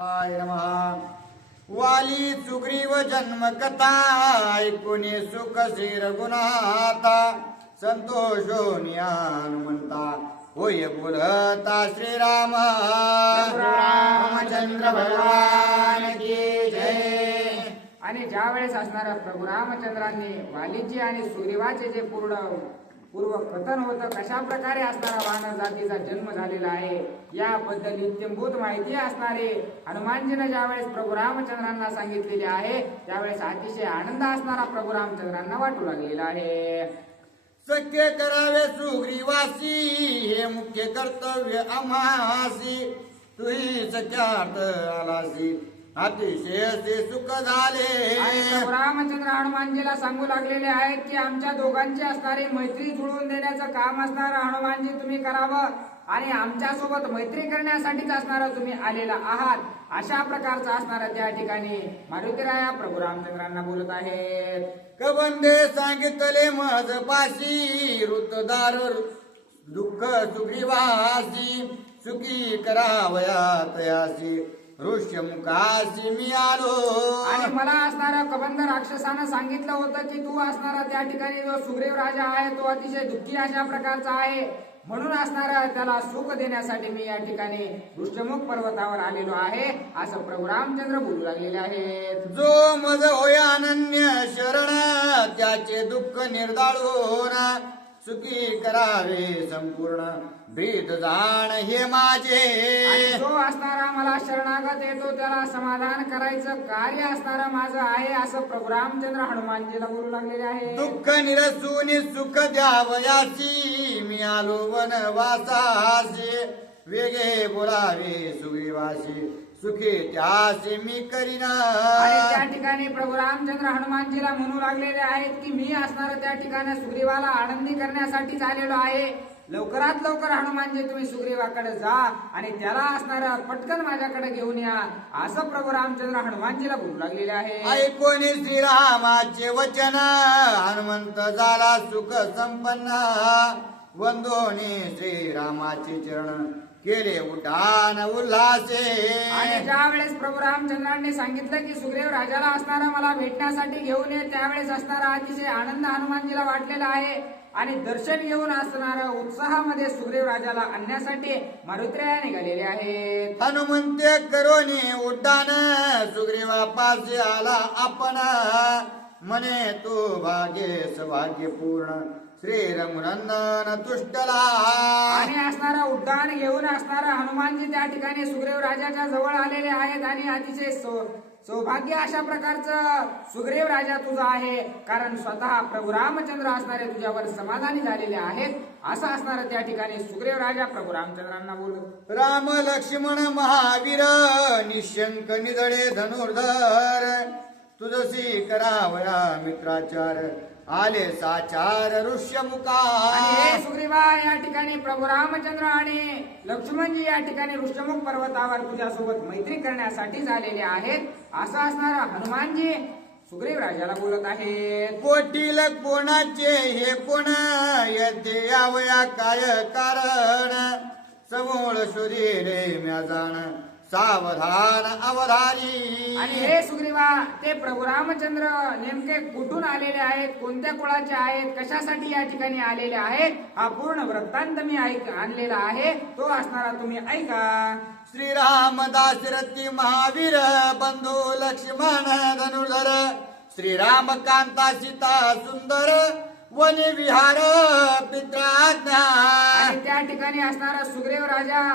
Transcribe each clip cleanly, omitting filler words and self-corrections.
नमः. वाली सुग्रीव जन्म कथा ऐकुनी सुख शिर गुणाता संतोषोनी हनुमंता होय बोलता श्रीराम रामचंद्र भगवान की जय. आणि ज्या वेळेस असणाऱ्या प्रभू रामचंद्रांनी वालीची आणि सुग्रीवाचे जे पूर्व कथन होतं, कशा प्रकारे असणारा वानर जातीचा जन्म झालेला आहे याबद्दल इत्यंभूत माहिती असणारे हनुमानजीने ज्यावेळेस प्रभू रामचंद्रांना सांगितलेले आहे त्यावेळेस अतिशय आनंद असणारा प्रभू रामचंद्रांना वाटू लागलेला आहे. सख्य करावे सुग्रीवासी हे मुख्य कर्तव्य आम्हासी तुही सख्यार्थ आलासी अतिशय सुख झाले. प्रभू रामचंद्र हनुमानजीला सांगू लागलेले आहेत की आमच्या दोघांची असणारी मैत्री जुळवून देण्याचं काम असणारं हनुमानजी तुम्ही करावं आणि आमच्या सोबत मैत्री करण्यासाठीच असणारं तुम्ही आलेला आहात अशा प्रकारचं असणारं त्या ठिकाणी मारुतीराया प्रभू रामचंद्रांना बोलत आहेत. कबंदे सांगितले मज पाशी ऋतदार दुःख सुग्रीवासी सुखी करावया तयासी ऋष्यमुखासी मी आलो. आणि मला असणारा कबंध राक्षसानं सांगितलं होतं की तू असणारा त्या ठिकाणी जो सुग्रीव राजा आहे तो अतिशय दुःखी अशा प्रकारचा आहे म्हणून असणारा त्याला सुख देण्यासाठी मी या ठिकाणी ऋष्यमुख पर्वतावर आलेलो आहे असं प्रभू रामचंद्र बोलू लागलेले आहेत. जो मज होय अनन्य शरण त्याचे दुःख निर्दाळून सुखी करावे संपूर्ण भीत जाण हे माझे. आणि जो असणारा मला शरणागत येतो त्याला समाधान करायचं कार्य असणारा माझं आहे असं प्रभू रामचंद्र हनुमानजीला बोलू लागलेले आहे. दुःख निरसून सुख द्यावयासी मी आलो वनवासासी वेगे बोलावे सुग्रीवासी सुखी त्यासी मी करीना. आणि त्या ठिकाणी प्रभू रामचंद्र हनुमानजीला म्हणू लागलेले आहेत की मी असणार त्या ठिकाणी सुग्रीवाला आनंदी करण्यासाठीच आलेलो आहे. लवकरात लवकर हनुमानजी तुम्ही सुग्रीवाकडे जा आणि त्याला असणारा पटकन माझ्याकडे घेऊन या असं प्रभू रामचंद्र हनुमानजीला बोलू लागलेले आहे. ऐकोनी श्रीरामाचे वचन हनुमंत झाला सुख संपन्न वंदोनी श्रीरामाचे चरण केले उठान उल्हासे. आणि ज्या वेळेस प्रभू रामचंद्रांनी सांगितलं की सुग्रीव राजाला असणारा मला भेटण्यासाठी घेऊन ये त्यावेळेस असणारा अतिशय आनंद हनुमानजीला वाटलेला आहे आणि दर्शन घेऊन असणारा उत्साहामध्ये सुग्रीव राजाला आणण्यासाठी मारुतीराया निघालेले आहेत. हनुमंते करोनी उड्डाण सुग्रीवापाशी आला आपण म्हणे तू भाग्येस भाग्यपूर्ण श्री रघुनंदन तुष्टला. आणि असणारा उड्डाण घेऊन असणारा हनुमानजी त्या ठिकाणी सुग्रीव राजाच्या जवळ आलेले आहेत आणि अतिशय सौभाग्य अशा प्रकारचं सुग्रीव राजा तुझा आहे कारण स्वतः प्रभू रामचंद्र असणारे तुझ्यावर समाधानी झालेले आहेत असं असणारं त्या ठिकाणी सुग्रीव राजा प्रभू रामचंद्रांना बोलत. राम लक्ष्मण महावीर निशंक निधडे धनुर्धर तुझसी करावया मित्राचार आले साचार ऋष्यमुखा. आणि हे सुग्रीवा या ठिकाणी प्रभू रामचंद्र आणि लक्ष्मणजी या ठिकाणी ऋष्यमुख पर्वतावर तुझ्यासोबत मैत्री करण्यासाठी आलेले आहेत असं असणारा हनुमानजी सुग्रीव राजाला बोलत आहेत. कोटील कोणाचे हे कोण येथे यावया काय कारण समूळ शोधी रे म्या जाण सावधान अवधारी. आणि हे सुग्रीवा ते प्रभू रामचंद्र नेमके कुठून आलेले आहेत कोणत्या कुळाचे आहेत कशासाठी या ठिकाणी आलेले आहेत हा पूर्ण वृत्तांत मी आणलेला आहे तो असणारा तुम्ही ऐका. श्रीराम दाशरथी महावीर बंधू लक्ष्मण धनुर्धर श्रीराम कांता सीता सुंदर वनी विहार पित्राज्ञा. आणि त्या ठिकाणी असणारा सुग्रीव राजा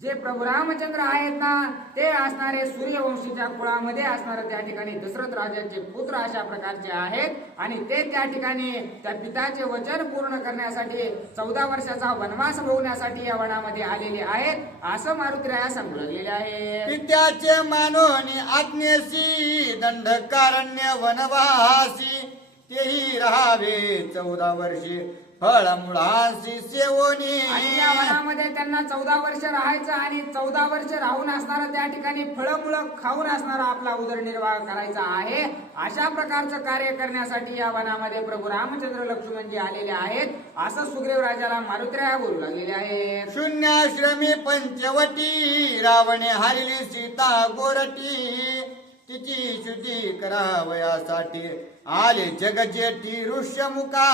जे प्रभू रामचंद्र आहेत ना ते असणारे सूर्यवंशीच्या कुळामध्ये असणारे त्या ठिकाणी दशरथ राजाचे पुत्र अशा प्रकारचे आहेत आणि ते त्या ठिकाणी त्या पिताचे वचन पूर्ण करण्यासाठी 14 वर्षाचा वनवास भोगण्यासाठी या वनामध्ये आलेले आहेत असं मारुतीराया सांगू लागलेले आहे. पित्याचे मानोनी आज्ञेसी दंडकारण्य वनवासी तेही राहावे 14 वर्षे फळमुळांशी सेवनी. आणि या वनामध्ये त्यांना 14 वर्ष राहायचं आणि 14 वर्ष राहून असणारा त्या ठिकाणी फळमुळं खाऊन असणारा आपला उदरनिर्वाह करायचा आहे. अशा प्रकारचं कार्य करण्यासाठी या वनामध्ये प्रभू रामचंद्र लक्ष्मणजी आलेले आहेत असं सुग्रीव राजाला मारुतीराया बोलू लागलेले आहेत. शून्याश्रमी पंचवटी रावणे हारली सीता गोरटी. तिची शुद्धी करावयासाठी आले जगजेठी ऋष्यमुखा.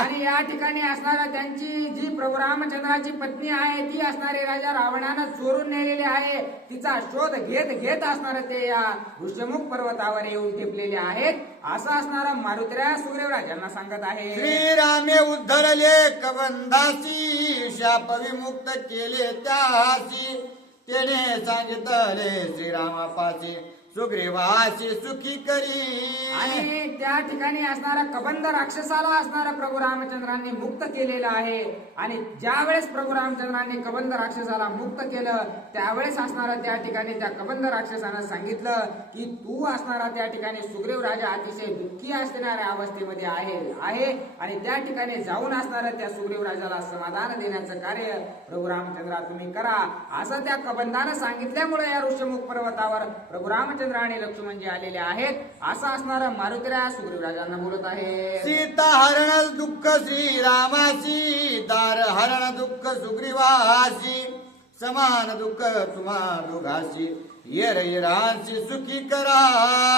आणि या ठिकाणी असणारा त्यांची जी प्रभू रामचंद्राची पत्नी आहे ती असणारे राजा रावणानं चोरून नेलेली आहे. तिचा शोध घेत घेत असणार ते या ऋष्यमुख पर्वतावर येऊन टिपलेले आहेत असं असणारा मारुतीराया सुग्रीव राजांना सांगत आहे. श्रीरामे उद्धरले कबंधासी शाप विमुक्त केले त्यासी. त्याने सांगितले श्रीरामापाशी सुग्रीवासी सुखी करी. आणि त्या ठिकाणी असणारा कबंध राक्षसाला असणारा प्रभू रामचंद्रांनी मुक्त केलेला आहे. आणि ज्या वेळेस प्रभू रामचंद्रांनी कबंध राक्षसाला मुक्त केलं त्यावेळेस असणारा त्या ठिकाणी त्या कबंध राक्षसानं सांगितलं की तू असणारा त्या ठिकाणी सुग्रीव राजा अतिशय दुःखी असणाऱ्या अवस्थेमध्ये आहे आणि त्या ठिकाणी जाऊन असणाऱ्या त्या सुग्रीव राजाला समाधान देण्याचं कार्य प्रभू रामचंद्रा तुम्ही करा असं त्या कबंधानं सांगितल्यामुळे या ऋष्यमुख पर्वतावर प्रभू रामचंद्र आणि लक्ष्मणजी आलेले आहेत असं असणारं मारुतीराया सुग्रीव राजांना बोलत आहे. सीता हरण दुःख श्रीरामासी दार हरण दुःख सुग्रीवासी. समान दुःख तुम्हा दोघाशी येर येरांशी सुखी करा.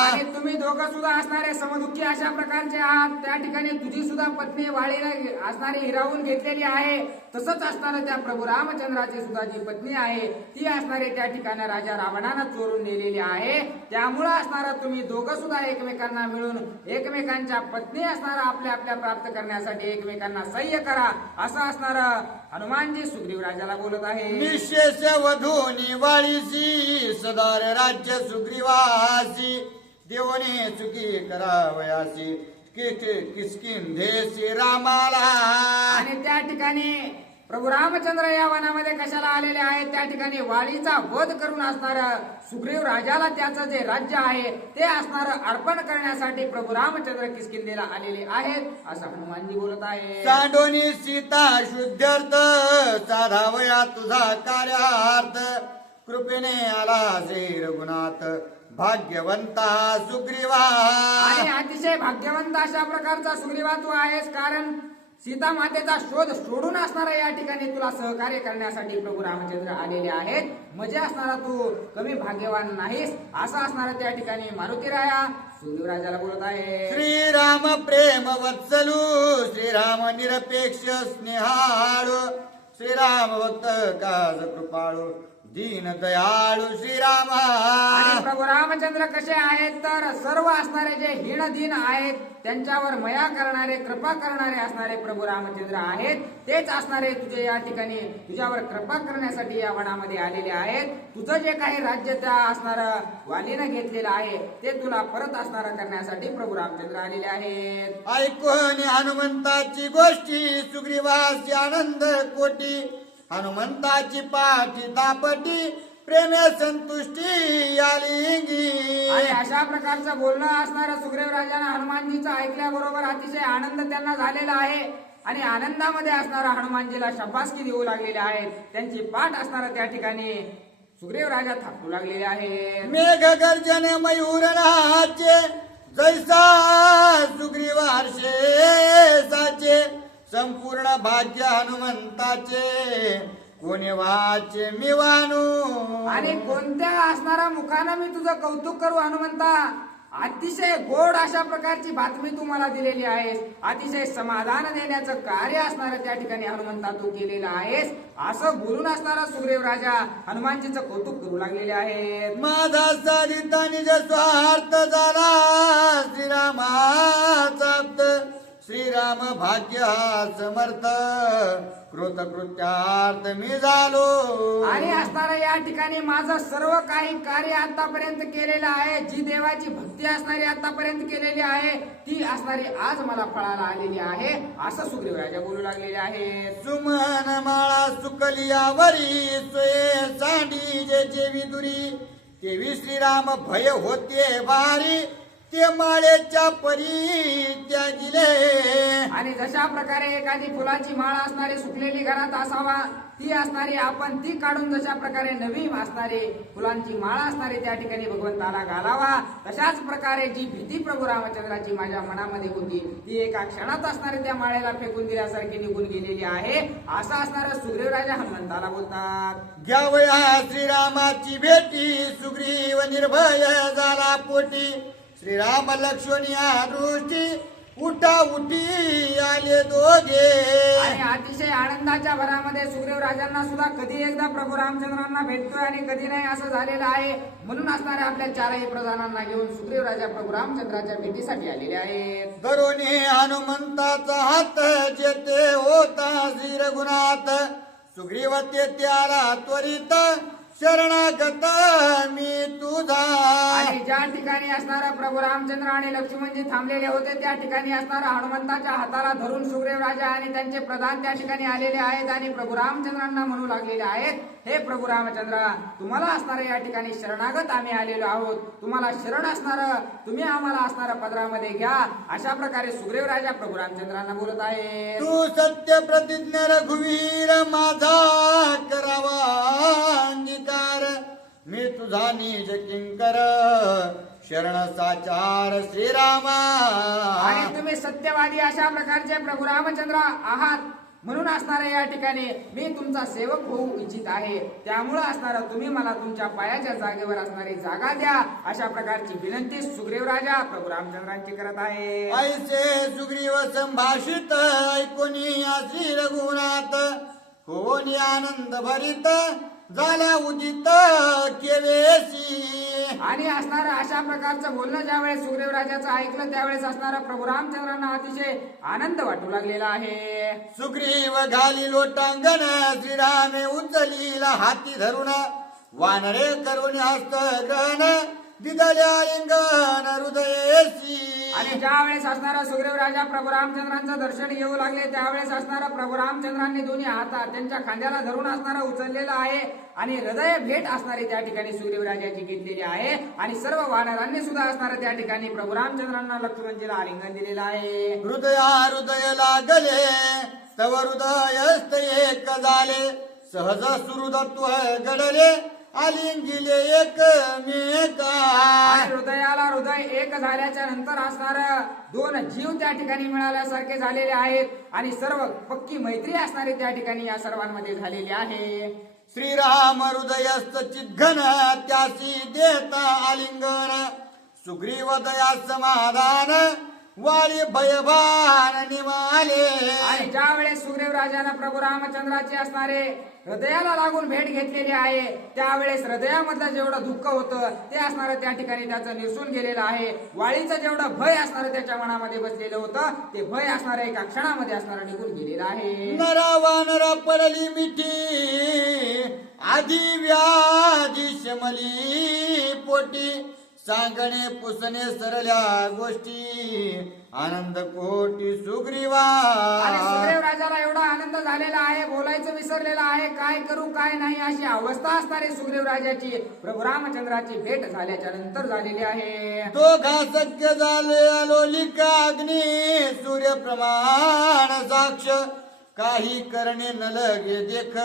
आणि तुम्ही दोघं सुद्धा असणारे समदुःखी अशा प्रकारचे आहात. त्या ठिकाणी तुझी सुद्धा पत्नी वाळीला असणारी हिरावून घेतलेली आहे. तसंच असणारं त्या प्रभू रामचंद्राची सुद्धा जी पत्नी आहे ती असणारे त्या ठिकाणी राजा रावणानं चोरून नेलेली आहे. त्यामुळं असणारा तुम्ही दोघं सुद्धा एकमेकांना मिळून एकमेकांच्या पत्नी असणारा आपल्या आपल्या प्राप्त करण्यासाठी एकमेकांना सह्य करा असं असणारं हनुमानजी सुग्रीव राजाला बोलत आहे. निशेष वधूनी वाळीसी सदार राज्य सुग्रीवासी. देवने चुकी करावयासी किसकिंधेसी रामाला. आणि त्या ठिकाणी प्रभू रामचंद्र या वनामध्ये कशाला आलेले आहेत त्या ठिकाणी वालीचा वध करून असणार सुग्रीव राजाला त्याचं जे राज्य आहे ते असणार अर्पण करण्यासाठी प्रभू रामचंद्र किष्किंधेला आलेले आहेत असं हनुमानजी बोलत आहे. सांडोनी सीता शुद्ध्यर्थ साधावया तुझा कार्यार्थ. कृपेने आला श्री रघुनाथ भाग्यवंता सुग्रीवा. आणि अतिशय भाग्यवंत अशा प्रकारचा सुग्रीवा तू आहेस कारण सीता मातेचा शोध सोडून असणारा या ठिकाणी तुला सहकार्य करण्यासाठी प्रभू रामचंद्र आलेले आहेत. म्हणजे असणारा तू कमी भाग्यवान नाहीस असं असणारा त्या ठिकाणी मारुतीराया सुग्रीव राजाला बोलत आहे. श्रीराम प्रेम वत्सलू श्रीराम निरपेक्ष स्नेहाळू. श्रीराम भक्त काज कृपाळू दीन दयाळू श्रीराम. आणि प्रभू रामचंद्र कसे आहेत तर सर्व असणारे जे हीन दीन आहेत त्यांच्यावर मया करणारे कृपा करणारे असणारे प्रभू रामचंद्र आहेत. तेच असणारे तुझे या ठिकाणी तुझ्यावर कृपा करण्यासाठी या वनामध्ये आलेले आहेत. तुझं जे काही राज्य त्या असणार वालीनं घेतलेलं आहे ते तुला परत असणार करण्यासाठी प्रभू रामचंद्र आलेले आहेत. ऐकून हनुमंताची गोष्टी सुग्रीवासी आनंद कोटी. हनुमंताची पाठी दापटी प्रेमे संतुष्टी आली. आणि अशा प्रकारचं बोलणं असणारं सुग्रीव राजानं हनुमानजीचं ऐकल्याबरोबर अतिशय आनंद त्यांना झालेला आहे. आणि आनंदामध्ये असणारा हनुमानजीला शाबासकी देऊ लागलेले आहेत. त्यांची पाठ असणारा त्या ठिकाणी सुग्रीव राजा थापू लागलेले आहे. मेघ गर्जन मयूर नाचे जैसा सुग्रीव हर्षे संपूर्ण भाग्य हनुमंताचे कोणी वाचे मी वानू. आणि कोणत्या असणारा मुखानं मी तुझं कौतुक करू हनुमंता. अतिशय गोड अशा प्रकारची बातमी तू मला दिलेली आहेस. अतिशय समाधान देण्याचं कार्य असणारं त्या ठिकाणी हनुमंता तू केलेलं आहेस असं बोलून असणारा सुग्रीव राजा हनुमानजीचं कौतुक करू लागलेले आहे. माझा सारिता निज स्वार्थ झाला श्रीरामाचा. श्रीराम भाग्य समर्थ कृतकृत्यार्थ मी झालो. आणि असणारा या ठिकाणी माझं सर्व काही कार्य आतापर्यंत केलेलं आहे. जी देवाची भक्ती असणारी आतापर्यंत केलेली आहे ती असणारी आज मला फळाला आलेली आहे असं सुग्रीव राजा बोलू लागलेले आहे. सुमन माळा सुकलियावरी सोये सांडी जे विदुरी. तेवी श्रीराम भय होते भारी ते माळेच्या परी त्यागिले. आणि जशा प्रकारे एखादी फुलाची माळ असणारी सुकलेली घरात असावा ती असणारी आपण ती काढून जशा प्रकारे नवी असणारी फुलांची माळ असणारी त्या ठिकाणी भगवंताला घालावा. तशाच प्रकारे जी भीती प्रभू रामचंद्राची माझ्या मनामध्ये होती ती एका क्षणात असणारी त्या माळेला फेकून दिल्यासारखी निघून गेलेली आहे असं असणारं सुग्रीव राजा हनुमंताला बोलतात. घ्यावया श्रीरामाची भेटी सुग्रीव निर्भय झाला पोटी. श्रीराम लक्ष्मण या दृष्टी उठा उठी आले दोघे. आणि अतिशय आनंदाच्या भरामध्ये सुग्रीव राजांना सुद्धा कधी एकदा प्रभू रामचंद्रांना भेटतोय आणि कधी नाही असं झालेलं आहे. म्हणून असणाऱ्या आपल्या चारही प्रधानांना घेऊन सुग्रीव राजा प्रभू रामचंद्राच्या भेटीसाठी आलेले आहेत. करोनी हनुमंताचा हात जेते होता श्री रघुनाथ. सुग्रीव तेथे आला त्वरित शरणागत मी तुझा. आणि ज्या ठिकाणी असणारा प्रभू रामचंद्र आणि लक्ष्मणजी थांबलेले होते त्या ठिकाणी असणारा हनुमंताच्या हाताला धरून सुग्रीव राजा आणि त्यांचे प्रधान त्या ठिकाणी आलेले आहेत आणि प्रभू रामचंद्रांना म्हणू लागलेले आहेत, हे प्रभू रामचंद्र तुम्हाला असणारा या ठिकाणी शरणागत आम्ही आलेलो आहोत. तुम्हाला शरण असणार तुम्ही आम्हाला असणारा पदरामध्ये घ्या. अशा प्रकारे सुग्रीव राजा प्रभू रामचंद्रांना बोलत आहे. तू सत्य प्रतिज्ञ रघुवीर माझा करावा अंगीकार. मी तुझा निज किंकर शरण साचार श्रीरामा. आणि तुम्ही सत्यवादी अशा प्रकारचे प्रभू रामचंद्र आहात म्हणून असणाऱ्या या ठिकाणी मी तुमचा सेवक होऊ इच्छित आहे. त्यामुळे असणारा तुम्ही मला तुमच्या पायाच्या जागेवर असणारी जागा द्या. अशा प्रकारची विनंती सुग्रीव राजा प्रभू रामचंद्रांची करत आहे. ऐसे सुग्रीव संभाषित ऐकोनी श्री रघुनाथ. होनी आनंद भरित झाला उदित केवेसी. आणि असणारं अशा प्रकारचं बोलणं ज्यावेळेस सुग्रीव राजाचं ऐकलं त्यावेळेस असणारा प्रभू रामचंद्रांना अतिशय आनंद वाटू लागलेला आहे. सुग्रीव घाली लोटांगण श्रीरामे उचलीला हाती धरून. वानरे करून हस्त ग्रहण दिदल्या लिंगण हृदयेसी. आणि ज्या वेळेस असणारा सुग्रीव राजा प्रभू रामचंद्रांचं दर्शन येऊ लागले त्यावेळेस असणारा प्रभू रामचंद्रांनी दोन्ही हातात त्यांच्या खांद्याला धरून असणारा उचललेला आहे आणि हृदय भेट असणारी त्या ठिकाणी सुग्रीव राजाची घेतलेली आहे. आणि सर्व वानरांनी सुद्धा असणारा त्या ठिकाणी प्रभू रामचंद्रांना लक्ष्मणजीला आलिंगन दिलेलं आहे. हृदय लागले तव हृदयस्त एक झाले. सहज सुहृदत्व घडले आलिंगिले एकमेका. आणि हृदयाला हृदय एक झाल्याच्या नंतर असणार दोन जीव त्या ठिकाणी मिळाल्यासारखे झालेले आहेत आणि सर्व पक्की मैत्री असणारी त्या ठिकाणी या सर्वांमध्ये झालेली आहे. श्रीराम हृदयस्थ चिद्घन त्यासी देता आलिंगन. सुग्रीव दया समाधान वाळी भयभान निमाले. आणि ज्या वेळेस सुग्रीव राजानं प्रभू रामचंद्राचे असणारे हृदयाला लागून भेट घेतलेली आहे त्यावेळेस हृदयामधलं जेवढं दुःख होतं ते असणारं त्या ठिकाणी त्याचं निरसून गेलेलं आहे. वाळीचं जेवढं भय असणारं त्याच्या मनामध्ये बसलेलं होतं ते भय असणारं एका क्षणामध्ये असणारं निघून गेलेलं आहे. नरा वानरा पडली मिठी आधी व्याधी शमली पोटी. सांगणे पुसणे सरल्या गोष्टी आनंद कोटी सुग्रीवा. आणि सुग्रीव राजाला एवढा आनंद झालेला आहे बोलायचं विसरलेला आहे काय करू काय नाही अशी अवस्था असणारी सुग्रीव राजाची प्रभू रामचंद्राची भेट झाल्याच्या नंतर झालेली आहे. दोघा सख्य झाले अलोलिका अग्नी सूर्य प्रमाण साक्ष. काही करणे न लगे देख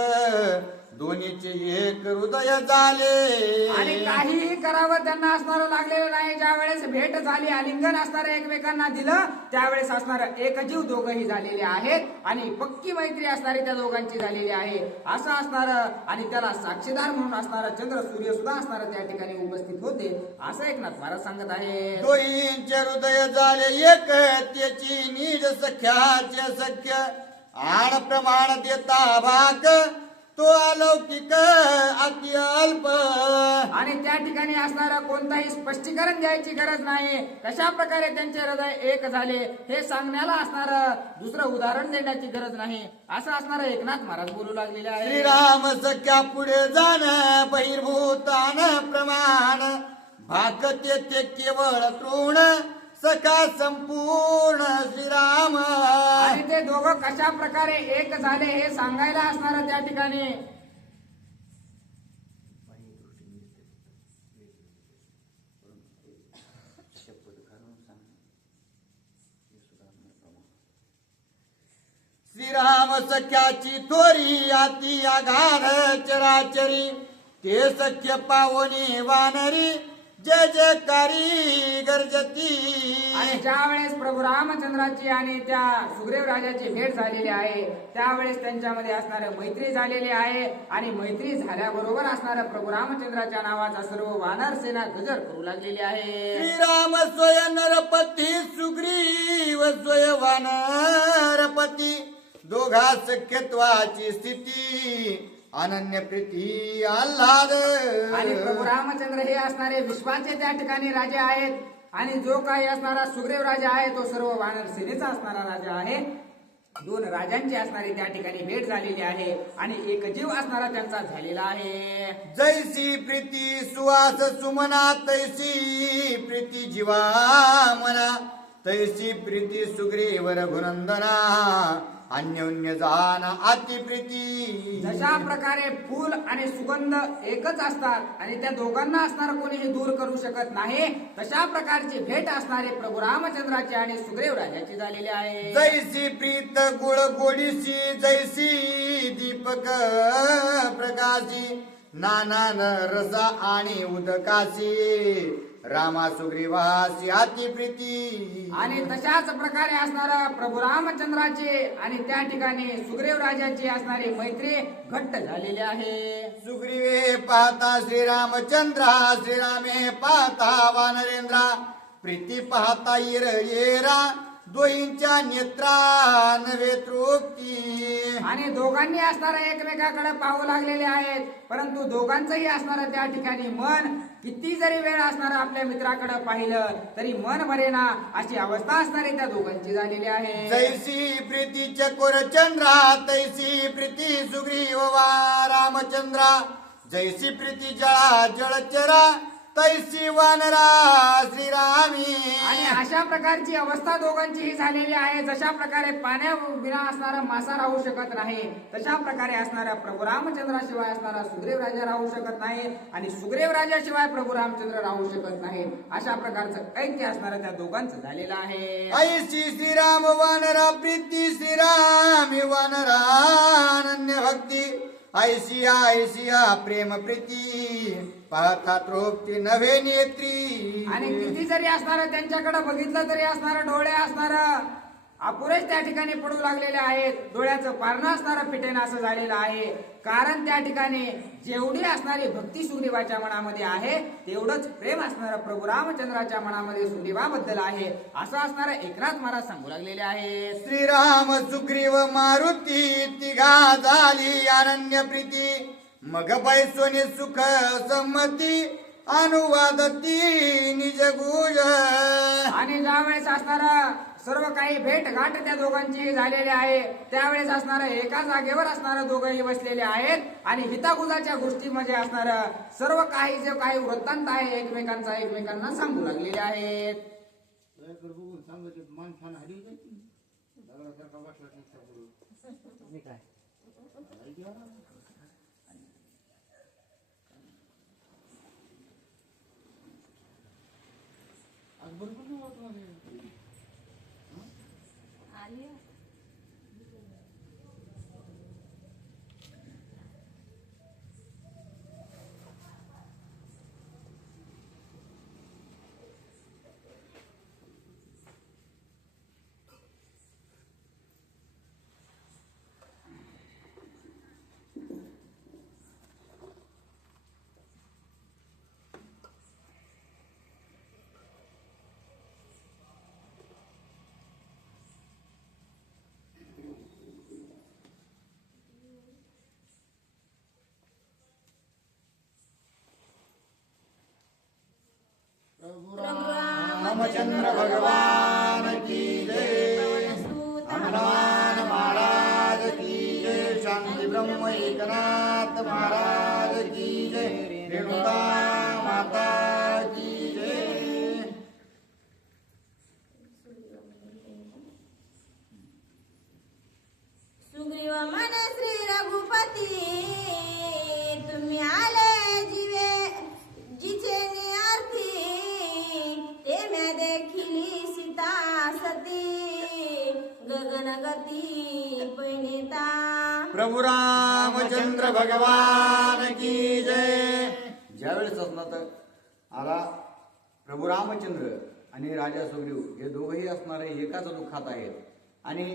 दोन्हीचे एक हृदय झाले. आणि काहीही करावं त्यांना असणारं लागलेलं नाही. ज्या वेळेस भेट झाली आलिंगन असणारं एकमेकांना दिलं त्यावेळेस असणारं एकजीव दोघंही झालेले आहेत आणि पक्की मैत्री असणारी त्या दोघांची झालेली आहे असं असणारं. आणि त्याला साक्षीदार म्हणून असणारं चंद्र सूर्य सुद्धा असणारं त्या ठिकाणी उपस्थित होते असं एकनाथ महाराज सांगत आहे. दोहींचे हृदय झाले एक त्याची निज सख्याचे सख्य. आण प्रमाण देता भाग तो अलौकिक अति अल्प. आणि त्या ठिकाणी असणारं कोणताही स्पष्टीकरण द्यायची गरज नाही. कशा प्रकारे त्यांचे हृदय एक झाले हे सांगण्याला असणारं दुसरं उदाहरण देण्याची गरज नाही असं असणारं एकनाथ महाराज बोलू लागलेले आहे. श्रीराम सख्या पुढे जाण बहिर्भूतान प्रमाण. भाकते ते केवळ तृण सखा संपूर्ण श्रीराम. आणि ते दोघं कशा प्रकारे एक झाले हे सांगायला असणार त्या ठिकाणी सख्याची थोरी आती आघार चराचरी ते सख्य पावनी वानरी जय जयकारी गर्जती. आणि ज्या वेळेस प्रभू रामचंद्राची आणि त्या सुग्रीव राजाची भेट झालेली आहे त्यावेळेस त्यांच्यामध्ये असणारं मैत्री झालेली आहे आणि मैत्री झाल्याबरोबर असणारं प्रभू रामचंद्राच्या नावाचा सर्व वानर सेना गजर करू लागलेली आहे. श्रीराम स्वय नरपती सुग्रीव स्वय वानरपती दोघा सख्यत्वाची स्थिती अनन्य प्रीती आल्हाद. आणि प्रभू रामचंद्र हे असणारे विश्वाचे त्या ठिकाणी राजे आहेत आणि जो काही असणारा सुग्रीव राजा आहे तो सर्व वानर सेनेचा असणारा राजा आहे. दोन राजांची असणारी त्या ठिकाणी भेट झालेली आहे आणि एकजीव असणारा त्यांचा झालेला आहे. जैसी प्रीती सुवास सुमना तैसी प्रीती जीवा मना तैसी प्रीती सुग्रीव रघुनंदना अन्योन्य जान अति प्रीती. जशा प्रकारे फूल आणि सुगंध एकच असतात आणि त्या दोघांना असणारा कोणीही दूर करू शकत नाही तशा प्रकारची भेट असणारे प्रभू रामचंद्राची आणि सुग्रीव राजाची झालेली आहे. जैसी प्रीत गुळ गोडीसी जैसी दीपक प्रकाशी नाना रसा आणि उदकाशी रामा सुग्रीवासी अति प्रीती. आणि तशाच प्रकारे असणारा प्रभू रामचंद्राची आणि त्या ठिकाणी सुग्रीव राजाची असणारी मैत्री घट्ट झालेली आहे. सुग्रीवे पाहता श्रीरामचंद्रा श्रीरामे पाहता वानरेंद्रा प्रीती पाहता येरा दोहींच्या नेत्रा नवे तृप्ती. आणि दोघांनी असणारा एकमेकाकडे पाहू लागलेले आहेत परंतु दोघांचंही असणारं त्या ठिकाणी मन किती जरी वेळ असणारा आपल्या मित्राकडे पाहिलं तरी मन भरेना अशी अवस्था असणारी त्या दोघांची झालेली आहे. जैसी प्रीती चकोर चंद्रा तैसी प्रीती सुग्रीव वा रामचंद्रा जैसी प्रीती जळा जळचरा तैसी वानरा श्रीरामी. आणि अशा प्रकारची अवस्था दोघांचीही झालेली आहे. जशा प्रकारे पाण्या विना असणारा मासा राहू शकत नाही तशा प्रकारे असणारा प्रभू रामचंद्राशिवाय असणारा सुग्रीव राजा राहू शकत नाही आणि सुग्रीव राजाशिवाय प्रभू रामचंद्र राहू शकत नाही. अशा प्रकारचं ऐक्य असणारं त्या दोघांचं झालेलं आहे. ऐशी श्रीराम वानरा प्रीती श्रीरामी वानरा अनन्य भक्ती ऐशिया प्रेम प्रीती पाहता तृप्ती नवे नेत्री. आणि किती जरी असणारं त्यांच्याकडे बघितलं तरी असणारं डोळे असणारं अपुरेच त्या ठिकाणी पडू लागलेले आहेत. डोळ्याचं पारणं असणारं फिटेन असं झालेलं आहे कारण त्या ठिकाणी जेवढी असणारी भक्ती सुग्रीवाच्या मनामध्ये आहे तेवढंच प्रेम असणारं प्रभू रामचंद्राच्या मनामध्ये सुग्रीवाबद्दल आहे असं असणारं एकनाथ महाराज सांगू लागलेले आहे. श्रीराम सुग्रीव मारुती तिघा झाली अनन्य प्रीती मग बैसोनी सुख संमती अनुवादती निज गुज. आणि ज्यावेळेस असणारं सर्व काही भेट गाठ त्या दोघांची झालेली आहे त्यावेळेस असणारं एका जागेवर असणारं दोघंही बसलेले आहेत आणि हितागुजाच्या गोष्टीमध्ये असणारं सर्व काही जे काही वृत्तांत आहे एकमेकांचा एकमेकांना सांगू लागलेले आहेत. रामचंद्र भगवान की जय. हनुमान महाराज की जय. शांती ब्रह्म एकनाथ महाराज की जय. रेणुका माता की जय. सुग्रीव मन श्री रघुपती तुम्ही आले जीवे जिचे निअर्थी ते म्या देखिली सीता सती गगन गती पैनेता प्रभू रामचंद्र भगवान की जय. ज्यावेळेस असणार आला प्रभू रामचंद्र आणि राजा सुग्रीव हे दोघेही असणारे एकाच दुःखात आहेत. आणि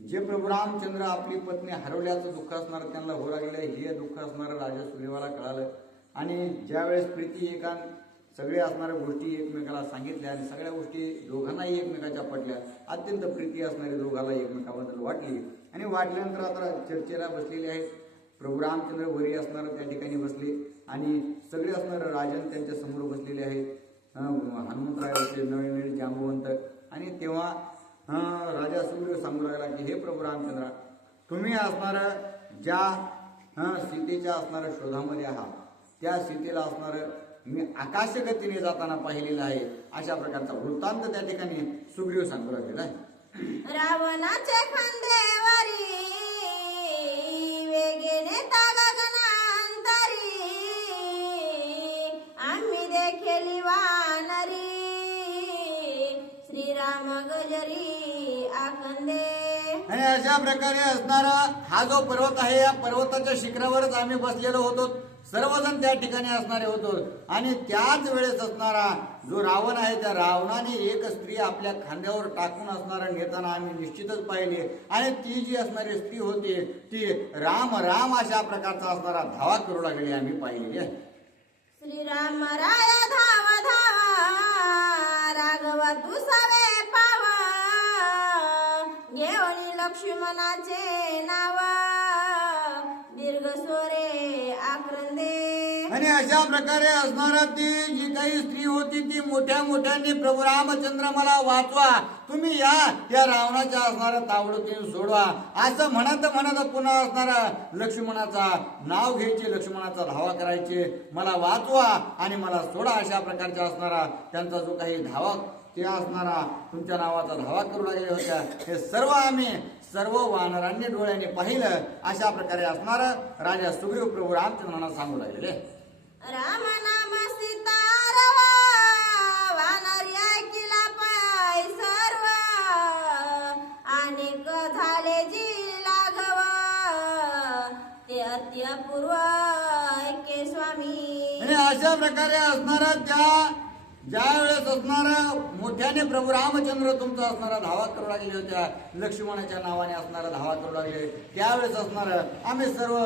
जे प्रभू रामचंद्र आपली पत्नी हरवल्याचं दुःख असणार त्यांना हो लागलं हे दुःख असणारं राजा सुग्रीवाला कळालं. आणि ज्यावेळेस प्रीती एकान सगळे असणाऱ्या गोष्टी एकमेकाला सांगितल्या आणि सगळ्या गोष्टी दोघांनाही एकमेकाच्या पटल्या. अत्यंत प्रीती असणारी दोघाला एकमेकाबद्दल वाटली. आणि वाटल्यानंतर आता चर्चेला बसलेले आहेत. प्रभू रामचंद्र वरी असणार त्या ठिकाणी बसले आणि सगळे असणारे राजन त्यांच्या समोर बसलेले आहेत. हनुमंतराय बसले नवीन जांबुवंत. आणि तेव्हा राजा सुग्रीव सांगू लागला की हे प्रभू रामचंद्र तुम्ही असणार ज्या सीतेच्या असणाऱ्या शोधामध्ये आहात त्या सीतेला असणार मी आकाशगतीने जाताना पाहिलेलं आहे. अशा प्रकारचा वृत्तांत त्या ठिकाणी सुग्रीव सांगू लागलेला आहे. रावणाच्या खांद्यावरी वेगेने गगनांतरी आम्ही देखील वानरी श्रीराम गजरी आखंदे. आणि अशा प्रकारे असणारा हा जो पर्वत आहे या पर्वताच्या शिखरावरच आम्ही बसलेलो होतो. सर्वजण त्या ठिकाणी असणारे होतो. आणि त्याच वेळेस असणारा जो रावण आहे त्या रावणाने एक स्त्री आपल्या खांद्यावर टाकून असणारा नेताना आम्ही निश्चितच पाहिले. आणि ती जी असणारी स्त्री होती ती राम राम अशा प्रकारचा असणारा धावा करू लागलेली आम्ही पाहिलेली आहे. श्रीराम राया धावा धावा राघव तुसावे पावा घेऊन लक्ष्मणाचे नाव दीर्घ स्वरे आक्रंदे. आणि अशा प्रकारे असणारा ती जी काही स्त्री होती ती मोठ्या मोठ्याने प्रभू रामचंद्र मला वाचवा तुम्ही या रावणाच्या असणारा तावडतीने सोडवा असं म्हणत म्हणत पुन्हा असणारा लक्ष्मणाचा नाव घ्यायचे लक्ष्मणाचा धावा करायचे मला वाचवा आणि मला सोडा अशा प्रकारचा असणारा त्यांचा जो काही धावा ते असणारा तुमच्या नावाचा धावा करू लागले होत्या. हे सर्व वानरांनी डोळ्याने पाहिलं. अशा प्रकारे असणार राजा सुग्रीव प्रभू रामचंद्रांना सांगू लागलेले. राम नाम सीतारवा वानरी ऐकिला पाय सर्व अनेक झाले जी लाघव ते अत्यपूर्व ऐके स्वामी. आणि अशा प्रकारे असणारा ज्या वेळेस असणारा मोठ्याने प्रभू रामचंद्र तुमचा असणारा धावा करू लागले होत्या लक्ष्मणाच्या नावाने असणारा धावा करू लागले त्यावेळेस असणार आम्ही सर्व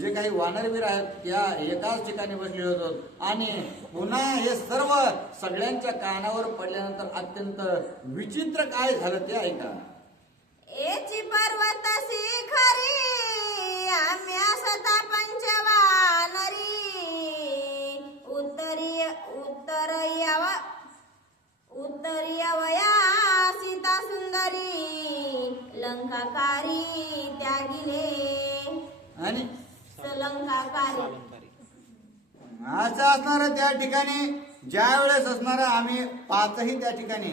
जे काही वानरवीर आहेत त्या एकाच ठिकाणी बसले होतो. आणि पुन्हा हे सर्व सगळ्यांच्या कानावर पडल्यानंतर अत्यंत विचित्र काय झालं ते ऐका. एची पर्वत शिखरी आम्ही असता पंचवानरी उत्तरीयवया सीता सुंदरी लंकाकारी त्यागिले. आणि लंकाकारी असं असणार त्या ठिकाणी ज्या वेळेस असणार आम्ही पाचही त्या ठिकाणी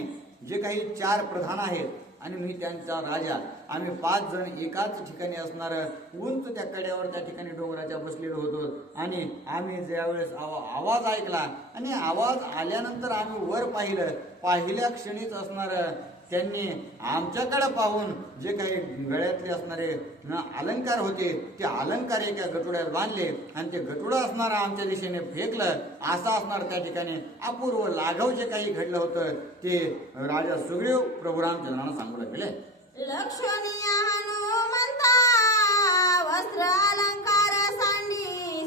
जे काही 4 प्रधान आहेत आणि मी त्यांचा राजा आम्ही 5 जण एकाच ठिकाणी असणार उंच त्या कड्यावर त्या ठिकाणी डोंगराच्या बसलेलो होतो. आणि आम्ही ज्यावेळेस आवाज ऐकला आणि आवाज आल्यानंतर आम्ही वर पाहिल्या क्षणीच असणार त्यांनी आमच्याकडे पाहून जे काही गळ्यातले असणारे अलंकार होते ते अलंकार एका गटुड्यात बांधले आणि ते गटुडं असणार आमच्या दिशेने फेकलं. असं असणार त्या ठिकाणी अपूर्व लाघव जे काही घडलं होतं ते राजा सुग्रीव प्रभू रामचंद्रांना सांगू लागले. लक्षणीय हनुमंता वस्त्र अलंकार सांडी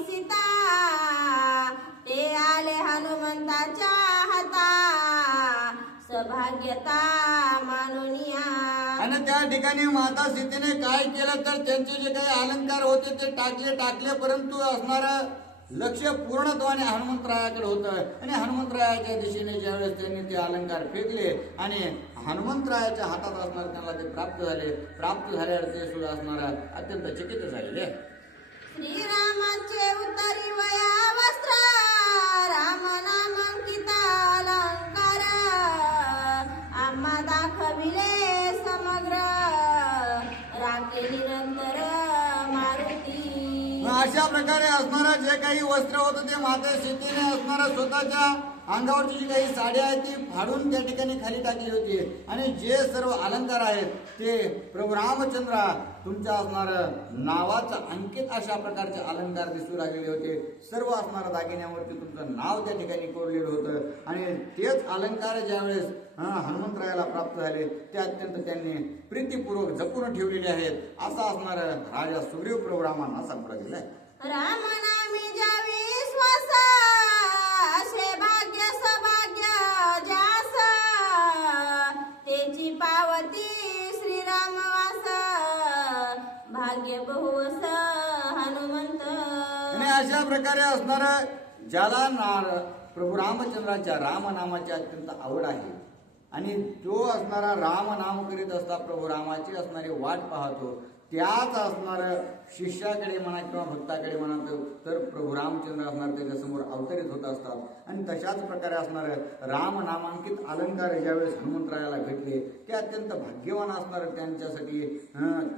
सीता ते आले हनुमंताच्या हाता सौभाग्यता मानुनिया. आणि त्या ठिकाणी माता सीतेने काय केलं तर त्यांचे जे काही अलंकार होते ते टाकले परंतु असणार लक्ष पूर्णत्वाने हनुमंतरायाकडे होतं. आणि हनुमंतरायाच्या दिशेने ज्यावेळेस त्यांनी ते अलंकार फेकले आणि हनुमंतरायाच्या हातात असणार त्यांना ते प्राप्त झाल्यावर ते सुद्धा असणार अत्यंत चकित झालेले. श्रीरामाचे उत्तरी वया वस्त्र राम नामांकिता अलंकार आम्हा दाखविले समग्र राखे निरंतर मारुती. अशा प्रकारे असणारा जे काही वस्त्र होतं ते माता सीतेने असणारा स्वतःच्या अंगावरची जी काही साड्या आहेत ती फाडून त्या ठिकाणी खाली टाकली होती आणि जे सर्व अलंकार आहेत ते प्रभू रामचंद्र तुमच्या असणार नावाचं अंकित अशा प्रकारचे अलंकार दिसू लागलेले होते. सर्व असणाऱ्या दागिन्यावरती तुमचं नाव त्या ठिकाणी कोरलेलं होतं आणि तेच अलंकार ज्यावेळेस हनुमंतरायाला प्राप्त झाले ते अत्यंत त्यांनी प्रीतीपूर्वक जपून ठेवलेले आहेत. असा असणार राजा सुग्रीव प्रभू रामांना सांगला गेलाय. राम नामी जावी श्वास असे भाग्य सभाग्य जास तेची पावती श्रीराम वास भाग्य बहुवस हनुमंत. आणि अशा प्रकारे असणार ज्याला प्रभू रामचंद्राच्या रामनामाची अत्यंत आवड आहे आणि तो असणारा रामनाम करीत असता प्रभू रामाची असणारी वाट पाहतो, त्याच असणार शिष्याकडे म्हणा किंवा भक्ताकडे म्हणा तर प्रभू रामचंद्र असणार त्याच्यासमोर अवतरित होत असतात. आणि तशाच प्रकारे असणार रामनामांकित अलंकार ज्यावेळेस हनुमंतरायाला भेटले ते अत्यंत भाग्यवान असणार त्यांच्यासाठी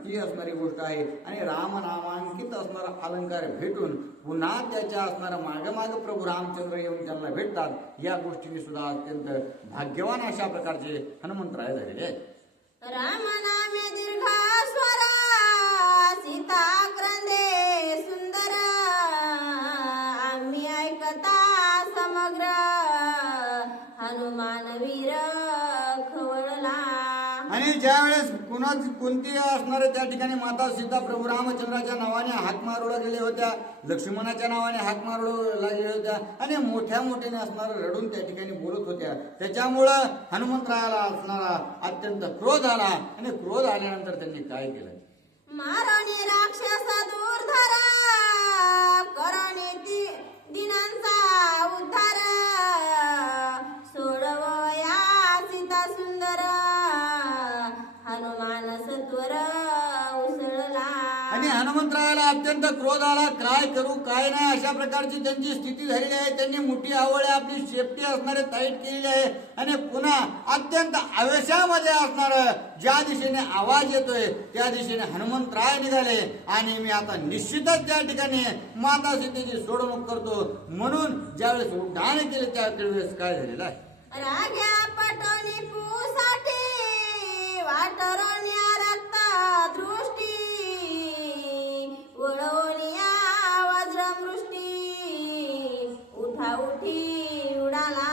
ती असणारी गोष्ट आहे. आणि रामनामांकित असणारा अलंकार भेटून पुन्हा त्याच्या असणारा माग प्रभू रामचंद्र येऊन त्यांना भेटतात. या गोष्टीने सुद्धा अत्यंत भाग्यवान अशा प्रकारचे हनुमंतराय झालेले आहेत. राम नामे दीर्घ स्वरा सीता क्रंदे सुंदर आम्ही ऐकता समग्र हनुमान वीर खवळला. आणि ज्यावेळेस कोणती असणारे त्या ठिकाणी माता सीता प्रभू रामचंद्राच्या नावाने हाक मारू लागलेल्या होत्या, लक्ष्मणाच्या नावाने हाक मारू लागलेल्या होत्या आणि मोठ्याने असणार रडून त्या ठिकाणी बोलत होत्या. त्याच्यामुळं हनुमंतरायाला असणारा अत्यंत क्रोध आला आणि क्रोध आल्यानंतर त्यांनी काय केलं? मारणी राक्षस दूरधरा करणी दिनांचा उद्धार सोडवया सीता सुंदर हनुमान सत्वर उसळला. आणि हनुमंतरायाला अत्यंत क्रोध आला. काय करू काय नाही अशा प्रकारची त्यांची स्थिती झालेली आहे. त्यांनी मोठी आवड आपली शेपटी असणारे टाईट केलेली आहे आणि पुन्हा अत्यंत आवेशामध्ये असणार ज्या दिशेने आवाज येतोय त्या दिशेने हनुमंतराय निघाले आणि मी आता निश्चितच त्या ठिकाणी माता सीतेची सोडवणूक करतो म्हणून ज्यावेळेस उड्डाण केले त्यावेळेस काय झालेलं आहे? राग्या पटोनी पूसाठी वाटरोनिया रक्त दृष्टी वळवनिया वज्रमृष्टी उठा उठी उडाला.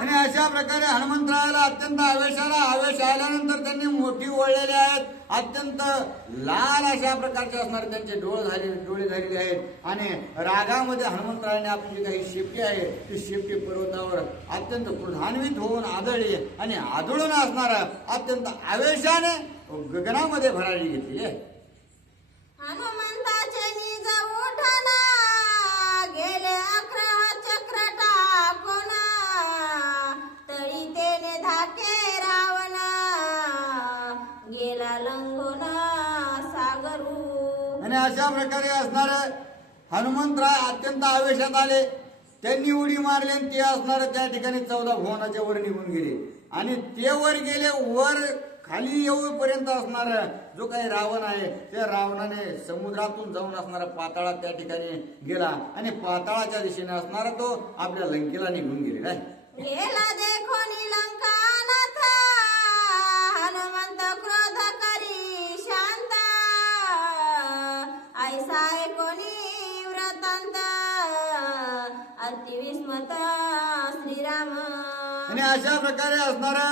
आणि अशा प्रकारे हनुमंतरायाला अत्यंत आवेश आल्यानंतर त्यांनी मोठी ओढलेली आहेत. अत्यंत लाल अशा प्रकारचे असणारे त्यांचे डोळे झालेले आहेत आणि रागामध्ये हनुमंतरायाने आपली जी काही शेपटी आहे ती शेपटी पर्वतावर अत्यंत क्रोधान्वित होऊन आदळली आणि आदळून असणार अत्यंत आवेशाने गगनामध्ये भरारी घेतली आहे. हनुमंताचे निज उठना गेले अग्रह चक्र टाकून तळी तेने धाके रावण गेला लंघून सागरू. आणि अशा प्रकारे असणार हनुमंतराय अत्यंत आवेशात आले. त्यांनी उडी मारली आणि ते असणार त्या ठिकाणी 14 भुवनाच्या वर निघून गेले आणि ते वर गेले. वर खाली येऊपर्यंत असणार जो काही रावण आहे त्या रावणाने समुद्रातून जाऊन असणारा पाताळात त्या ठिकाणी गेला आणि पाताळाच्या दिशेने असणारा तो आपल्या लंकेला निघून गेलेला आहे. गेला देखोनी लंकानाथ हनुमंत क्रोध करी शांत ऐसा कोणी व्रतांत अतिविस्मत श्रीराम. आणि अशा प्रकारे असणारा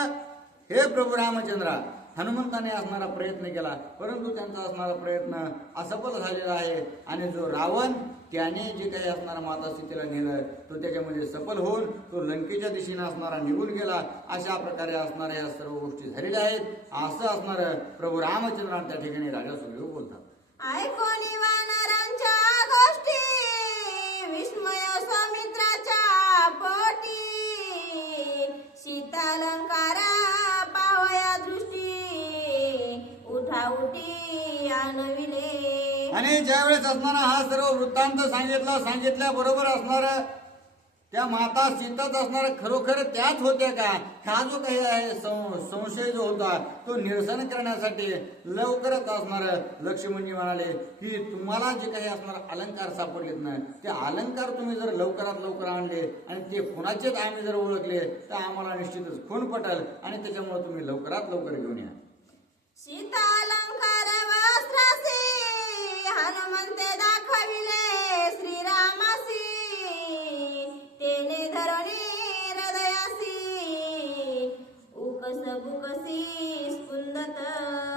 हे प्रभू रामचंद्र हनुमंताने असणारा प्रयत्न केला परंतु त्यांचा असणारा प्रयत्न असफल झालेला आहे आणि जो रावण त्याने जे काही असणारा माता सीतेला नेलं तो त्याच्यामध्ये सफल होऊन तो लंकेच्या दिशेने असणारा निघून गेला. अशा प्रकारे असणाऱ्या या सर्व गोष्टी झालेल्या आहेत. असं असणार प्रभू रामचंद्र त्या ठिकाणी राजा सुग्रीव बोलतात. ऐकोनी वानरांच्या गोष्टी विस्मय सौमित्राच्या पोटी सीतालंकार पावया दृष्टी उठा उठी आणविले. आणि ज्यावेळेस असणारा हा सर्व वृत्तांत सांगितल्याबरोबर असणार त्या माता सीताच असणार खरोखर त्याच होत्या का? हा जो काही आहे संशय जो होता तो निरसन करण्यासाठी लवकरच असणार लक्ष्मणजी म्हणाले की तुम्हाला जे काही असणार अलंकार सापडलेत ना ते अलंकार तुम्ही जर लवकरात लवकर आणले आणि ते खुणाचेच आम्ही जर ओळखले तर आम्हाला निश्चितच खून पटेल आणि त्याच्यामुळे तुम्ही लवकरात लवकर घेऊन या. सीता अलंकार वस्त्रासी हनुमंते दाखविले श्रीरामासी तेने धरणी हृदयासी उकस बुकसी स्पुंदत.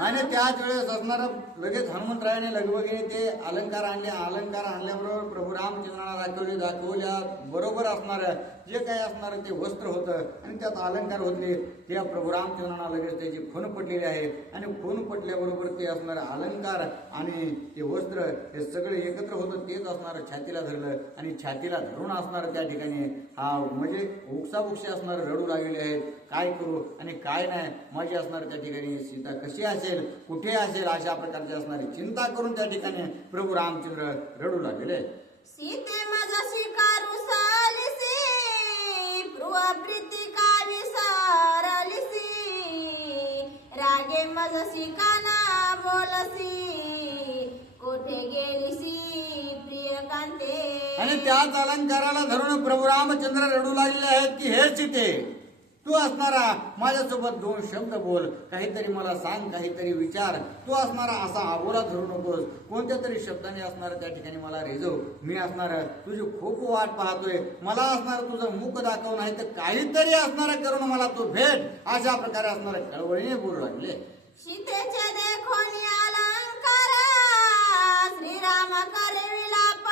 आणि त्याच वेळेस असणार लगेच हनुमंतरायाने लगबगीने ते अलंकार आणले. अलंकार आणल्याबरोबर प्रभू रामचंद्राला दाखवल्या बरोबर असणार जे काही असणार ते वस्त्र होतं आणि त्यात अलंकार होते. त्या प्रभू रामचंद्राला लगेच त्याची खून पटलेली आहे आणि खून पटल्याबरोबर ते असणार अलंकार आणि ते वस्त्र हे सगळे एकत्र होतं. तेच असणार छातीला धरलं आणि छातीला धरून असणार त्या ठिकाणी हा म्हणजे उपसाबुक्षे असणार रडू लागलेले आहेत. काय करू आणि काय नाही माझी असणार त्या ठिकाणी सीता कशी असेल कुठे असेल अशा प्रकारची असणारी चिंता करून त्या ठिकाणी प्रभू रामचंद्र रडू लागले. सीते माझा शिकारू सालिसी प्रुवा प्रीती कावी सारलिसी रागे माझा शिकाना बोलसी कोठे गेलीसी प्रिय कांते. आणि त्याच अलंकाराला धरून प्रभू रामचंद्र रडू लागलेले आहेत की हे सीते तू असणारा माझ्यासोबत दोन शब्द बोल, काहीतरी मला सांग, काहीतरी विचार. तू असणारा असा आबोला धरू नकोस, कोणत्या तरी शब्दाने असणार त्या ठिकाणी मला रेजव. मी असणार तुझी खूप वाट पाहतोय, मला असणार तुझं मुख दाखव, नाही तर काहीतरी असणार करून मला तू भेट. अशा प्रकारे असणार कळवळीने बोलू लागले. सीतेचे देखोनी अलंकार श्रीराम करे विलाप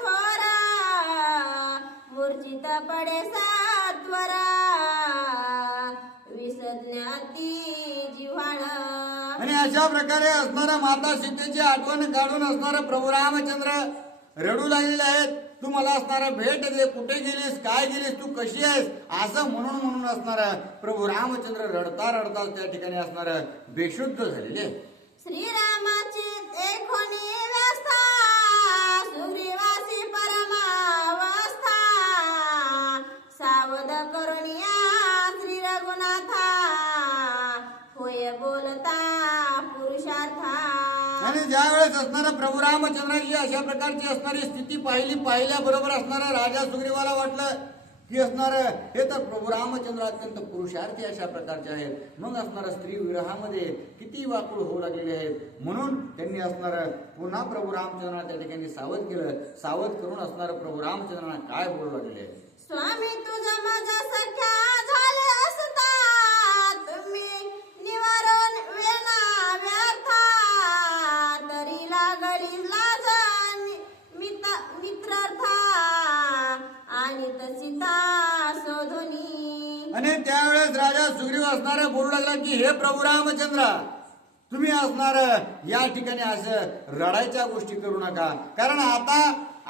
थोरा मूर्छित पडे सात्वरा विसज्ञाती जिव्हाळ. आणि अशा प्रकारे असणारा माता सीतेची आठवण काढून असणारा प्रभू रामचंद्र रडू लागलेले आहेत. तू मला असणारा भेट दे, कुठे गेलीस, काय गेलीस, तू कशी आहेस, असं म्हणून असणार प्रभू रामचंद्र रडता रडता त्या ठिकाणी असणार बेशुद्ध झालेले. श्रीरामाची देखोनी व्यवस्था सुग्रीवासी परमावस्था सावध करुणिया श्री रघुनाथा होय बोलता पुरुषार्था. आणि ज्या वेळेस असणारा प्रभू रामचंद्राची अशा प्रकारची असणारी स्थिती पाहिल्याबरोबर असणारा राजा सुग्रीवाला वाटलं की असणार हे तर प्रभू रामचंद्र अत्यंत पुरुषार्थी अशा प्रकारचे आहेत. मग असणारा स्त्री विरहामध्ये किती वाकुळ होऊ लागलेले आहेत. म्हणून त्यांनी असणार पुन्हा प्रभू रामचंद्राला त्या ठिकाणी सावध केलं. सावध करून असणार प्रभू रामचंद्राला काय बोलू लागले. स्वामी तुझा माझा सख्या झाले असता तुम्ही निवारण वेणा व्यर्था तरी लागली लाज मित्रार्था आणि तसिता शोधुनी. आणि त्यावेळेस राजा सुग्रीव असणारा बोलू लागला की हे प्रभू रामचंद्र तुम्ही असणार या ठिकाणी असं रडायच्या गोष्टी करू नका. कारण आता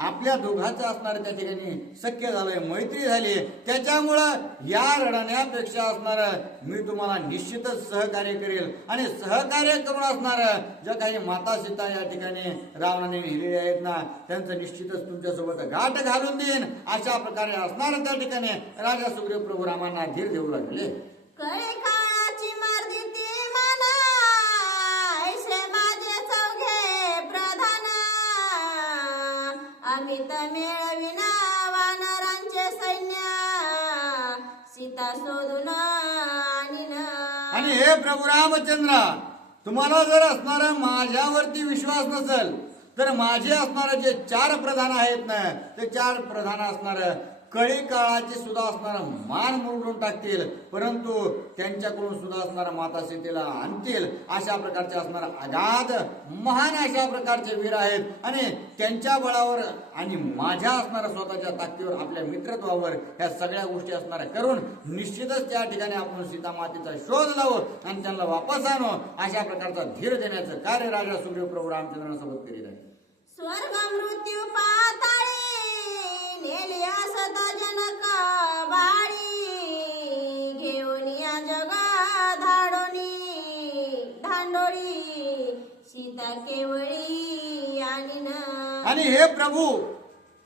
आपल्या दोघांचं असणार त्या ठिकाणी शक्य झालंय, मैत्री झाली. त्याच्यामुळं या रडण्यापेक्षा असणार मी तुम्हाला निश्चितच सहकार्य करेल आणि सहकार्य करून असणार ज्या काही माता सीता या ठिकाणी रावणाने नेलेले आहेत ना त्यांचं निश्चितच तुमच्यासोबत गाठ घालून देईन. अशा प्रकारे असणार त्या ठिकाणी राजा सुग्रीव प्रभू रामांना धीर देऊ लागले. कळे काळाची मर्दिती मना ऐसे माझे चौघे प्रधान अमित मेळविना वानरांचे सैन्य सीता शोधून आणीन. आणि हे प्रभू रामचंद्र तुम्हाला जर असणार माझ्यावरती विश्वास नसेल तर माझे असणारे जे 4 प्रधान आहेत ना ते 4 प्रधान असणार कळी काळाची सुद्धा असणारा मान मोडून टाकतील, परंतु त्यांच्याकडून सुद्धा असणारा माता सीतेला आणतील. अशा प्रकारचे असणारा अगाध महान अशा प्रकारचे वीर आहेत आणि त्यांच्या बळावर आणि माझ्या असणाऱ्या स्वतःच्या ताकदीवर आपल्या मित्रत्वावर ह्या सगळ्या गोष्टी असणाऱ्या करून निश्चितच त्या ठिकाणी आपण सीता मातेचा शोध लावू आणि त्यांना वापस आणू. अशा प्रकारचा धीर देण्याचं कार्य राजा सुग्रीव प्रभू रामचंद्रांसोबत करीत आहे. स्वर्ग मृत्यू पाताळी नेली असता जनक बाळी घेऊन या जगा धांडोळी सीता केवळी आणीन. आणि हे प्रभू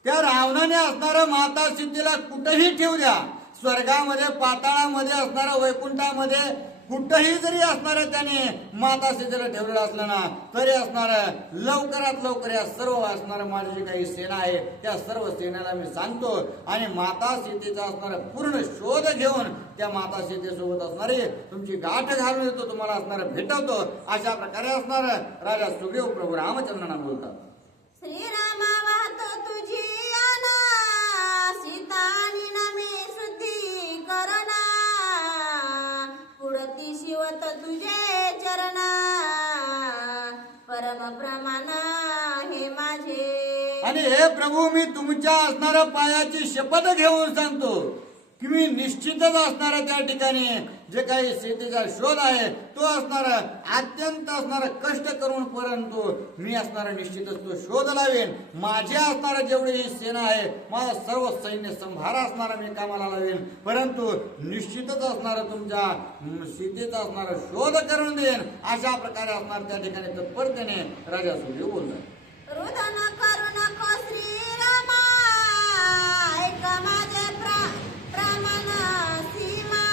त्या रावणाने असणारं माता सीतेला कुठेही ठेवू द्या, स्वर्गामध्ये, पाताळामध्ये असणारं, वैकुंठामध्ये कुठंही जरी असणारं त्याने माता सीतेला ठेवलेलं असलं ना, तरी असणारं लवकरात लवकर या सर्व असणारं माझी जी काही सेना आहे त्या सर्व सेनेला मी सांगतो आणि माता सीतेचा असणारं पूर्ण शोध घेऊन त्या माता सीतेसोबत असणारी तुमची गाठ घालून येतो, तुम्हाला असणारं भेटवतो. अशा प्रकारे असणारं राजा सुग्रीव प्रभू रामचंद्रांना बोलतात. श्रीरामा वाहतो तुझी आना, सीता आणि नमी श्रुती करणा, पुढती शिवत तुझे चरणा, परम प्रमाण हे माझे. आणि हे प्रभू, मी तुमच्या असणाऱ्या पायाची शपथ घेऊन सांगतो की मी निश्चितच असणारा त्या ठिकाणी जे काही सीतेचा शोध आहे तो असणार अत्यंत असणारा कष्ट करून, परंतु मी असणारा निश्चितच तो शोध लावेन. माझ्या असणारा जेवढी ही सेना आहे, माझा सर्व सैन्य संभार असणारा मी कामाला लावेन, परंतु निश्चितच असणारा तुमच्या सीतेचा असणारा शोध करून देईन. अशा प्रकारे असणार त्या ठिकाणी तत्परतेने राजा सुग्रीव बोलतात. रुदन करू नको श्रीरामा, ऐक माझे प्रमाण सीमा,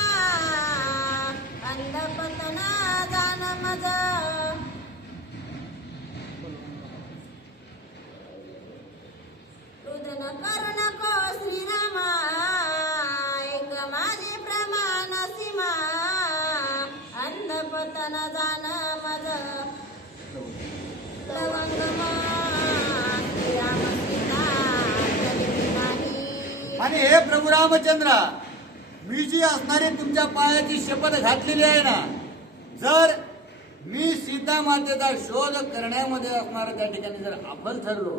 अंधपतन जाण मज. रुदन करू नको श्रीरामा, ऐक माझे प्रमाण सीमा, अंधपतन जाण मज. आणि हे प्रभू रामचंद्र, मी जी असणारी तुमच्या पायाची शपथ घातलेली आहे ना, जर मी सीता मातेचा शोध करण्यामध्ये असणार त्या ठिकाणी जर अफल ठरलो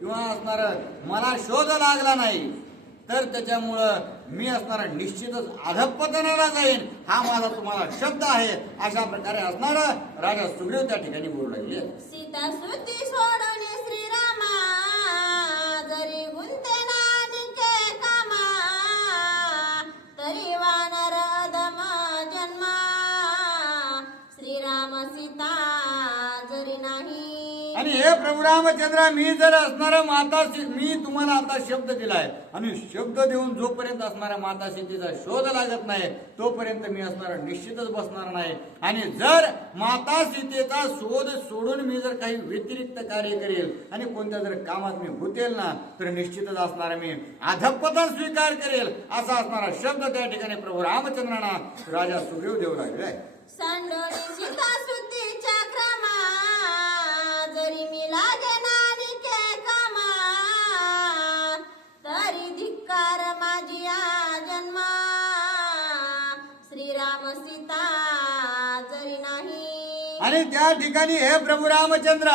किंवा असणार मला शोध लागला नाही, तर त्याच्यामुळं मी असणारा निश्चितच अधःपतनाला जाईन, हा माझा तुम्हाला शब्द आहे. अशा प्रकारे असणार राजा सुग्रीव त्या ठिकाणी बोलू लागले. सीता सुती सोडवणे श्रीरामा, जरी गुंते नानिके कामा, तरी वानर अधम जन्मा, श्रीराम सीता जरी नाही. आणि हे प्रभू रामचंद्र, मी जर असणारा माता मी तुम्हाला आता शब्द दिलाय आणि शब्द देऊन जोपर्यंत असणाऱ्या माता सीतेचा शोध लागत नाही तोपर्यंत मी असणारा निश्चितच बसणार नाही. आणि जर माता सीतेचा शोध सोडून मी जर काही व्यतिरिक्त कार्य करेल आणि कोणत्या जर कामात मी गुतेल ना, तर निश्चितच असणारा मी अधःपतन स्वीकार करेल, असा असणारा शब्द त्या ठिकाणी प्रभू रामचंद्रांना राजा सुग्रीव देऊ लागलाय. सांडोळी सीता सुतीच्या क्रमा, जरी मी लागे नानिके कामा, तरी धिक्कार माझी आ जन्मा, श्रीराम सीता जरी नाही. आणि त्या ठिकाणी हे प्रभू रामचंद्र,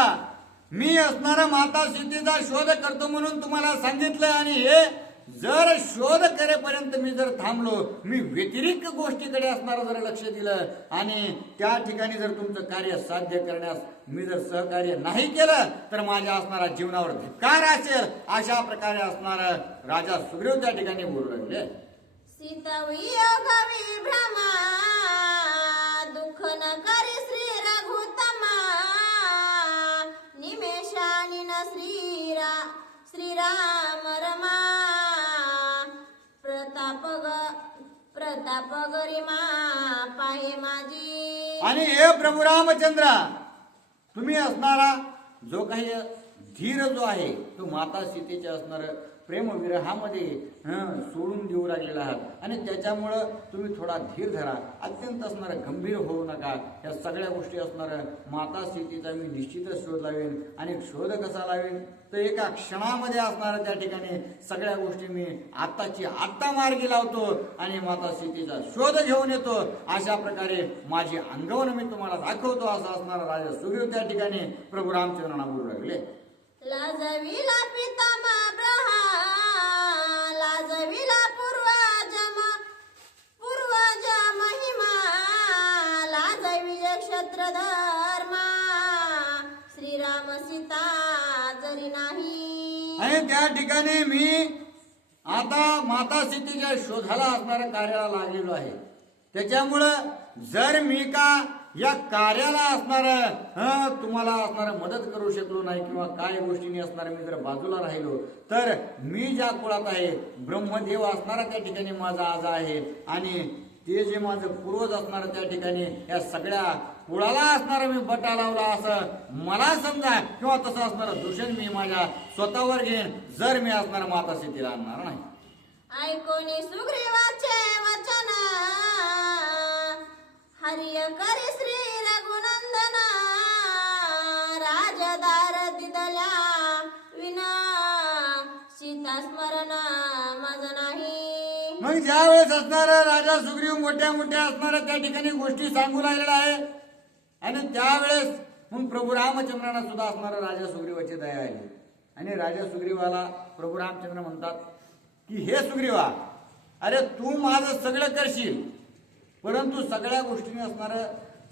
मी असणारा माता सीतेचा शोध करतो म्हणून तुम्हाला सांगितलं, आणि हे जर शोध करेपर्यंत मी जर थांबलो, मी व्यतिरिक्त गोष्टीकडे असणारं जर लक्ष दिलं आणि त्या ठिकाणी जर तुमचं कार्य साध्य करण्यास मी जर सहकार्य नाही केलं, तर माझ्या असणारा जीवनावर धिक्कार असेल. अशा प्रकारे असणार राजा सुग्रीव त्या ठिकाणी बोलू लागले. सीता वियोगावी भ्रमा, दुःख न करी श्री रघुतमा, निमेषानी न श्रीराम रमा, प्रताप गरिमा पाहे माझी. आणि हे प्रभू रामचंद्र, तुम्ही असणारा जो काही धीर जो आहे तो माता सीतेच्या असणार प्रेम विरहामध्ये सोडून देऊ लागलेला आहात आणि त्याच्यामुळं तुम्ही थोडा धीर धरा, अत्यंत असणार गंभीर होऊ नका. या सगळ्या गोष्टी असणार माता सीतेचा मी निश्चितच शोध लावेन. आणि शोध कसा लावेन तर एका क्षणामध्ये असणार त्या ठिकाणी सगळ्या गोष्टी मी आत्ताची आत्ता मार्गी लावतो आणि माता सीतेचा शोध घेऊन येतो. अशा प्रकारे माझी अंगवण मी तुम्हाला दाखवतो, असा असणारा राजा सुग्रीव त्या ठिकाणी प्रभू रामचंद्रांना बोलू लागले. लाजविला पितामा ब्रहा, लाजविला पूर्वज महिमा, लाजविले क्षत्र धर्मा, श्रीराम सीता जरी नाही. आणि त्या ठिकाणी मी आता माता सीतेच्या शोधाला असणाऱ्या कार्याला लागलेलो आहे. त्याच्यामुळं जर मी का या कार्याला असणार तुम्हाला असणार मदत करू शकलो नाही किंवा काय गोष्टींनी असणार मी जर बाजूला राहिलो तर मी ज्या कुळात आहे ब्रह्मदेव असणारा त्या ठिकाणी माझा आज आहे आणि ते जे माझं पूर्वज असणार त्या ठिकाणी या सगळ्या कुळाला असणार मी बटा लावला असं मला समजा किंवा तसं असणार दूषण मी माझ्या स्वतःवर घेईन जर मी असणार माता सीतेला आणणार नाही. ऐकोनी सुग्रीवाचे वचन हरिय करी श्री रघुनंदन राजदार दिदल्या विना सीता स्मरण माझ नाही. मग ज्या वेळेस असणार राजा सुग्रीव मोठ्या मोठ्या असणाऱ्या त्या ठिकाणी गोष्टी सांगू लागलेला आहे आणि त्यावेळेस मग प्रभू रामचंद्रांना सुद्धा असणारा राजा सुग्रीवाची दया आली आणि राजा सुग्रीवाला प्रभू रामचंद्र म्हणतात की हे सुग्रीवा अरे तू माझं सगळं करशील परंतु सगळ्या गोष्टीने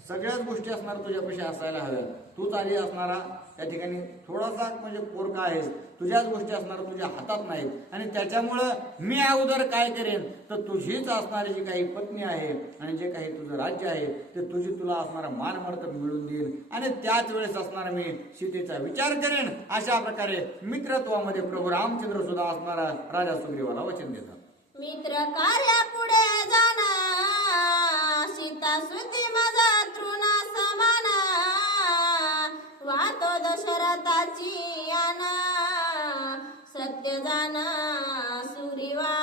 सगळ्याच गोष्टी असणार तुझ्यापाशी असायला हव्या. तूच आधी असणारा त्या ठिकाणी थोडासा म्हणजे पोरका आहेस तुझ्याच गोष्टी असणार तुझ्या हातात नाहीत आणि त्याच्यामुळं मी अगोदर काय करेन तर तुझीच असणारी जी काही पत्नी आहे आणि जे काही तुझं राज्य आहे ते तुला असणारा मान मर्तब मिळवून देईल आणि त्याच वेळेस असणारा मी सीतेचा विचार करेन. अशा प्रकारे मित्रत्वामध्ये प्रभू रामचंद्र सुद्धा असणारा राजा सुग्रीवाला वचन देतात. मित्र कार्या पुढे जाना सीता सुती माझा तृणा समान वातो दशरथाची आना सत्य जाना सुग्रीवा.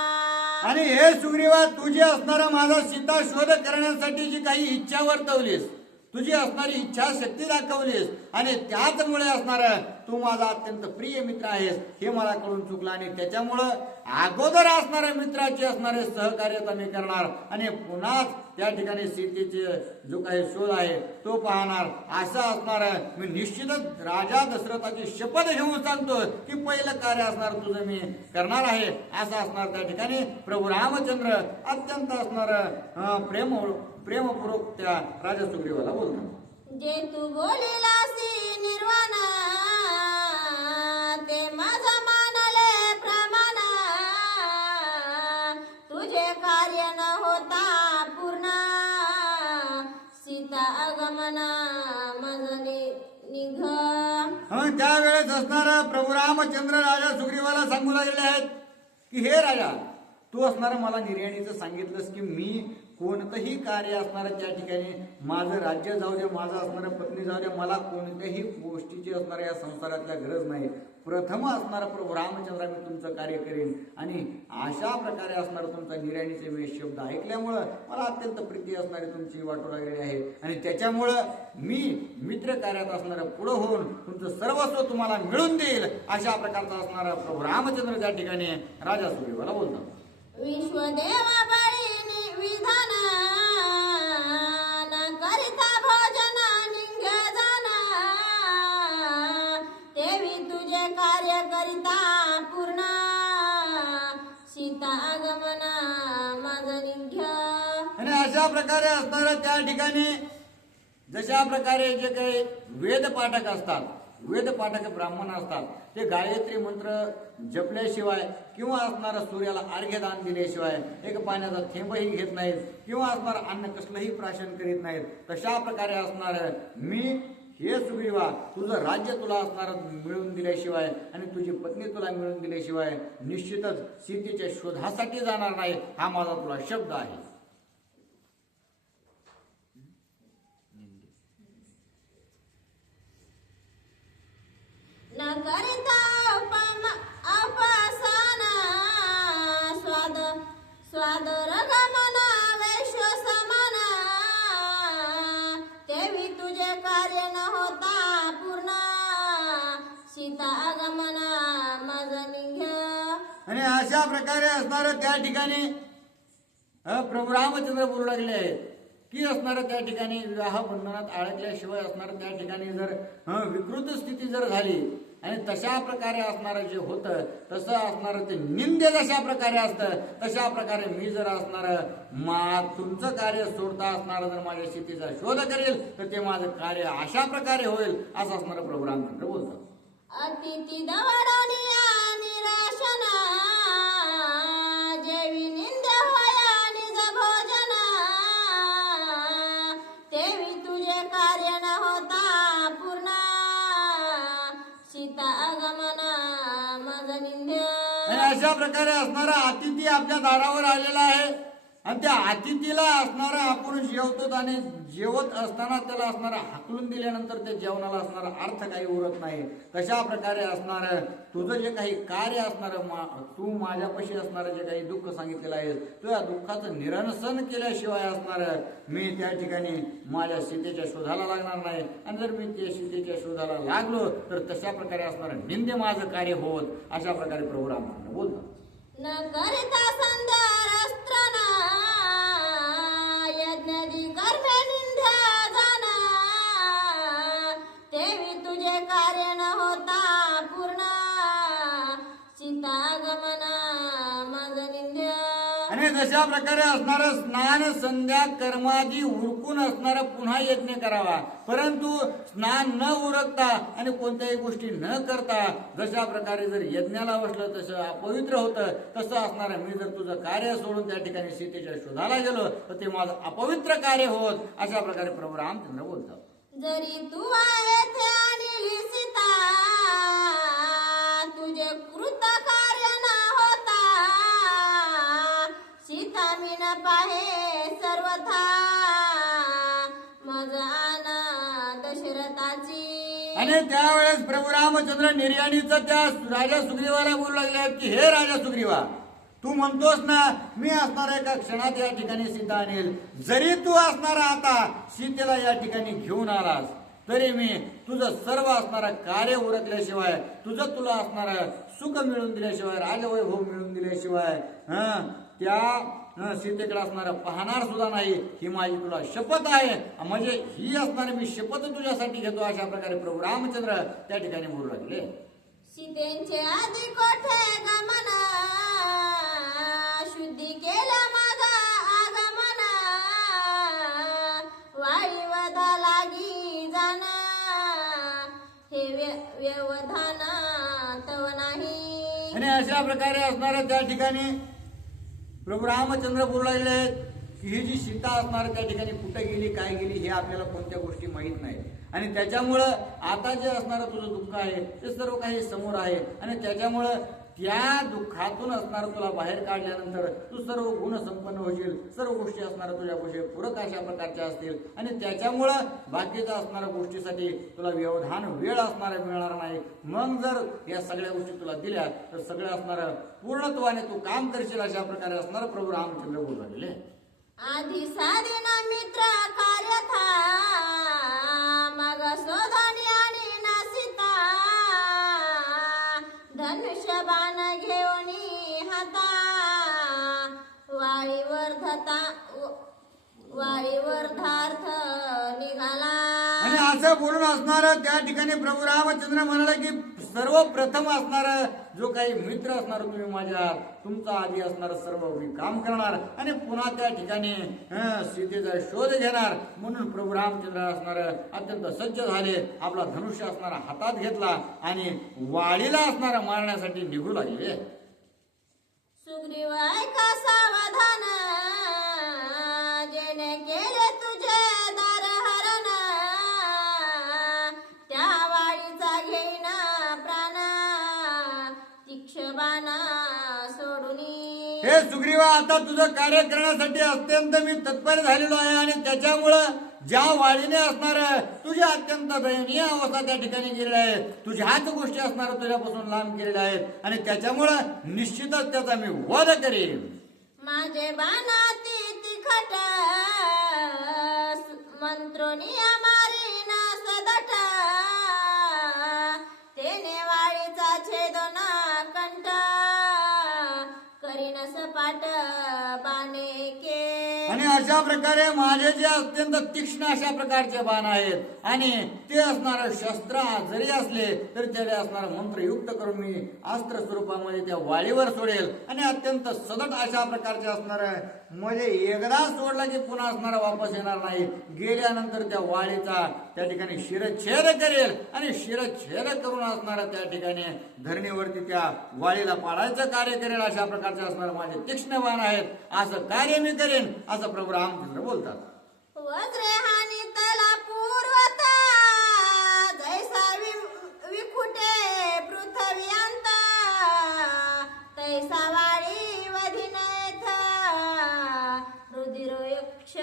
आणि हे सुग्रीवा तुझी असणारा माझा सीता शोध करण्यासाठी जी काही इच्छा वर्तवलीस तुझी असणारी इच्छाशक्ती दाखवलीस आणि त्याचमुळे असणार तू माझा अत्यंत प्रिय मित्र आहेस हे मला कळून चुकलं आणि त्याच्यामुळं अगोदर असणाऱ्या मित्राचे असणारे सहकार्यता मी करणार आणि पुन्हा त्या ठिकाणी सीतेचे जो काही शोध आहे तो पाहणार असं असणार मी निश्चितच राजा दशरथाची शपथ घेऊन सांगतो की पहिलं कार्य असणार तुझं मी करणार आहे असं असणार. त्या ठिकाणी प्रभू रामचंद्र अत्यंत असणार प्रेमपूर्वक त्या राजा सुग्रीवाला बोलतात. जे तू बोलिलासी निर्वाण ते माझा मानले प्रमाण तुझे कार्य न होता पूर्ण सीता आगमन माझ निघ. त्यावेळेस असणारा प्रभू रामचंद्र राजा सुग्रीवाला सांगू लागलेले आहेत की हे राजा तू असणारा मला निर्याणीचं सांगितलंस की मी कोणतंही कार्य असणार त्या ठिकाणी माझं राज्य जाऊ द्या माझं असणाऱ्या पत्नी जाऊ द्या मला कोणत्याही गोष्टीची असणाऱ्या या संसारातल्या गरज नाही. प्रथम असणारा प्रभू रामचंद्र मी तुमचं कार्य करेन आणि अशा प्रकारे असणार तुमचा निर्याणीचे मी शब्द ऐकल्यामुळं मला अत्यंत प्रीती असणारी तुमची वाटू लागलेली आहे आणि त्याच्यामुळं मी मित्र कार्यात असणारं पुढं होऊन तुमचं सर्वस्व तुम्हाला मिळून देईल अशा प्रकारचा असणारा प्रभू रामचंद्र त्या ठिकाणी राजा सुग्रीवाला बोलतात. विश्वदेवा बळीनी विधान करिता भोजन निघ जाना तेवी तुझे कार्य करिता पूर्ण सीता आगमन माझ निघ. आणि अशा प्रकारे असणाऱ्या त्या ठिकाणी जशा प्रकारे जे काही वेद पाठक असतात वेद पाठक ब्राह्मण असतात ते गायत्री मंत्र जपल्याशिवाय किंवा असणारा सूर्याला अर्घ्यदान दिल्याशिवाय एक पाण्याचा थेंबही घेत नाहीत किंवा असणार अन्न कसलंही प्राशन करीत नाहीत. तशा प्रकारे असणार मी हे सुग्रीवा तुझं राज्य तुला असणार मिळवून दिल्याशिवाय आणि तुझी पत्नी तुला मिळवून दिल्याशिवाय निश्चितच सीतेच्या शोधासाठी जाणार नाही हा माझा तुला शब्द आहे. न करिता अपासन स्वाद रगमन वैश्व समान तेवी तुझे कार्य न होता पूर्ण सीता आगमन माझ निघ. आणि अशा प्रकारे असणार त्या ठिकाणी प्रभू रामचंद्र बोलू लागले आहेत की असणार त्या ठिकाणी विवाह बंधनात अडकल्याशिवाय असणार त्या ठिकाणी जर विकृत स्थिती जर झाली आणि तशा प्रकारे असणारं जे होतं तसं असणारं ते निंद्य जशा प्रकारे असतं तशा प्रकारे मी जर असणार तुमचं कार्य सोडता असणार जर माझ्या शेतीचा शोध करेल तर ते माझं कार्य अशा प्रकारे होईल असं असणारं प्रभू रामचंद्र बोलतात. अतिथी दवडनिया निराशन जेवी निंद होया निज भोजन अशा प्रकारे असणारा अतिथी आपल्या दारावर आलेला आहे आणि त्या अतिथीला असणारा आपण जेवतो आणि जेवत असताना त्याला असणारा हाकलून दिल्यानंतर त्या जेवणाला असणारा अर्थ काही उरत नाही. तशा प्रकारे असणार तुझं जे काही कार्य असणार, तू माझ्यापाशी असणारं जे काही दुःख सांगितलेलं आहे, तुझ्या दुःखाचं निरसन केल्याशिवाय असणार मी त्या ठिकाणी माझ्या सीतेच्या शोधाला लागणार नाही. आणि जर मी त्या सीतेच्या शोधाला लागलो तर तशा प्रकारे असणार निंदे माझं कार्य होत. अशा प्रकारे प्रभू रामचंद्र बोलतात. न करिता संध्यारस्त्रना यज्ञादी कर्मे निंद्या जाना, तेवी तुझे कार्य न होता पूर्ण, सीतागमना मज निंद्य. आणि जशा प्रकारे असणारं स्नान संध्या कर्मादी उरकून असणारा पुन्हा यज्ञ करावा, परंतु स्नान न उरकता आणि कोणत्याही गोष्टी न करता जशा प्रकारे जर यज्ञाला बसलं तसं अपवित्र होतं, तसं असणार मी जर तुझं कार्य सोडून त्या ठिकाणी सीतेच्या शोधाला गेलो तर ते माझं अपवित्र कार्य होत. अशा प्रकारे प्रभू रामचंद्र बोलतात. जरी तू येथे आणली सीता, तुझे कृत कार्य न होता, सीता मी न पाहे सर्वथा, मजाना दशरथाची. आणि त्यावेळेस प्रभू रामचंद्र निर्याणीचं त्या राजा सुग्रीवाला बोलू लागले की हे राजा सुग्रीवा, तू म्हणतोस ना मी असणार एका क्षणात या ठिकाणी सीता आणेल, जरी तू असणार आता सीतेला या ठिकाणी घेऊन आलास तरी मी तुझं सर्व असणारा कार्य उरकल्याशिवाय, तुझं तुला असणार सुख मिळून दिल्याशिवाय, राजवैभव मिळून दिल्याशिवाय त्या सीतेकडे असणारा पाहणार सुद्धा नाही, ही माझी तुला शपथ आहे. म्हणजे ही असणारी मी शपथ तुझ्यासाठी घेतो. अशा प्रकारे प्रभू रामचंद्र त्या ठिकाणी बोलू लागले. सीतेंचे आधी कोठे गमना, शुद्धी केला मागा आगमना, वाई वधा लागी जाना, हे व्यवधान तव नाही. आणि अशा प्रकारे असणाऱ्या त्या ठिकाणी प्रभू रामचंद्र बोलू लागले की ही जी सीता असणार त्या ठिकाणी कुठे गेली, काय गेली, हे आपल्याला कोणत्या गोष्टी माहीत नाही. आणि त्याच्यामुळं आता जे असणारं तुझं दुःख आहे ते सर्व काही समोर आहे. आणि त्याच्यामुळं त्या दुःखातून असणार तुला बाहेर काढल्यानंतर तू सर्व गुण संपन्न होशील, सर्व गोष्टी असणार तुझ्यापाशी पूरक अशा प्रकारच्या असतील. आणि त्याच्यामुळं बाकीच्या असणाऱ्या गोष्टीसाठी तुला व्यवधान वेळ असणारा मिळणार नाही. मग जर या सगळ्या गोष्टी तुला दिल्या तर सगळं असणारं पूर्णत्वाने तू काम करशील. अशा प्रकारे असणार प्रभू रामचंद्र बोलू लागले. आधी साधन मित्र कार्य था, मग शोधणी आणि नासिता, धनुष्य बाण घेऊन हाता, वाळीवर धार्थ निघाला. आणि असं बोलून असणार त्या ठिकाणी प्रभू रामचंद्र म्हणाले की सर्वप्रथम असणार जो काही मित्र असणार तुम्ही माझ्या, तुमचा आधी असणार सर्व मी काम करणार आणि पुन्हा त्या ठिकाणी सीतेचा शोध घेणार. म्हणून प्रभू रामचंद्र असणार अत्यंत सज्ज झाले, आपला धनुष्य असणारा हातात घेतला आणि वाळीला असणारा मारण्यासाठी निघू लागले. सुग्रीव ऐका सावधान, जेने केले तुझे दार हरण, त्या वाळीचा घेईन प्राण, तीक्ष्ण सोडूनी. हे सुग्रीवा, आता तुझं कार्य करण्यासाठी अत्यंत मी तत्पर झालेलो आहे. आणि त्याच्यामुळं ज्या वाळीने असणार तुझी अत्यंत दयनीय अवस्था त्या ठिकाणी गेलेली आहे, तुझ्याच गोष्टी असणार तुझ्यापासून लांब केलेल्या आहेत. आणि त्याच्यामुळं निश्चितच त्याचा मी वध करेन. माझे बाणाती तिखट, मंत्रोनी मारी न सदट, तेने वाळीचा छेदन कंठ, करीन सपाट बाणे के. आणि अशा प्रकारे माझे जे अत्यंत तीक्ष्ण अशा प्रकारचे बाण आहेत आणि ते असणार शस्त्र जरी असले तरी त्याला असणार मंत्रयुक्त करून मी अस्त्र स्वरूपामध्ये त्या वाळीवर सोडेल. आणि अत्यंत सदट अशा प्रकारचे असणार म्हणजे एकदा सोडला की पुन्हा असणारा वापस येणार नाही. गेल्यानंतर त्या वाळीचा त्या ठिकाणी शिरच्छेद करेल आणि शिरच्छेद करून असणारा त्या ठिकाणी धरणीवरती त्या वाळीला पाडायचं कार्य करेल. अशा प्रकारचे असणार माझे तीक्ष्ण बाण आहेत, असं कार्य मी करेन असं प्रभू रामचंद्र बोलतात. वज्रे हानी तला पूर्वता, जैसा विखुटे पृथ्वी अंत, तैसा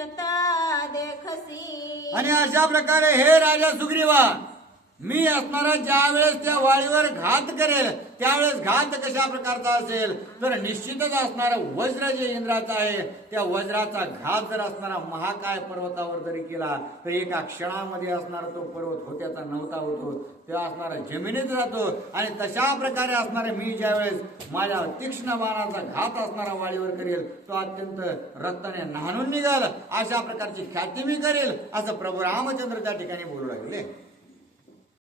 निश्चित देखसी. आणि अशा प्रकारे हे राजा सुग्रीवा, मी असणारा ज्या वेळेस त्या वाळीवर घात करेल त्यावेळेस घात कशा प्रकारचा असेल तर निश्चितच असणारा वज्र जे इंद्राचा आहे त्या वज्राचा घात जर असणारा महाकाय पर्वतावर जरी केला तर एका क्षणामध्ये असणारा तो पर्वत होत्याचा नव्हता होतो, तेव्हा असणारा जमिनीत जातो. आणि तशा प्रकारे असणारे मी ज्या वेळेस माझ्या तीक्ष्ण बाणाचा घात असणारा वाळीवर करेल तो अत्यंत रक्ताने न्हाणून निघाल, अशा प्रकारची ख्याती मी करेल असं प्रभू रामचंद्र त्या ठिकाणी बोलू लागले.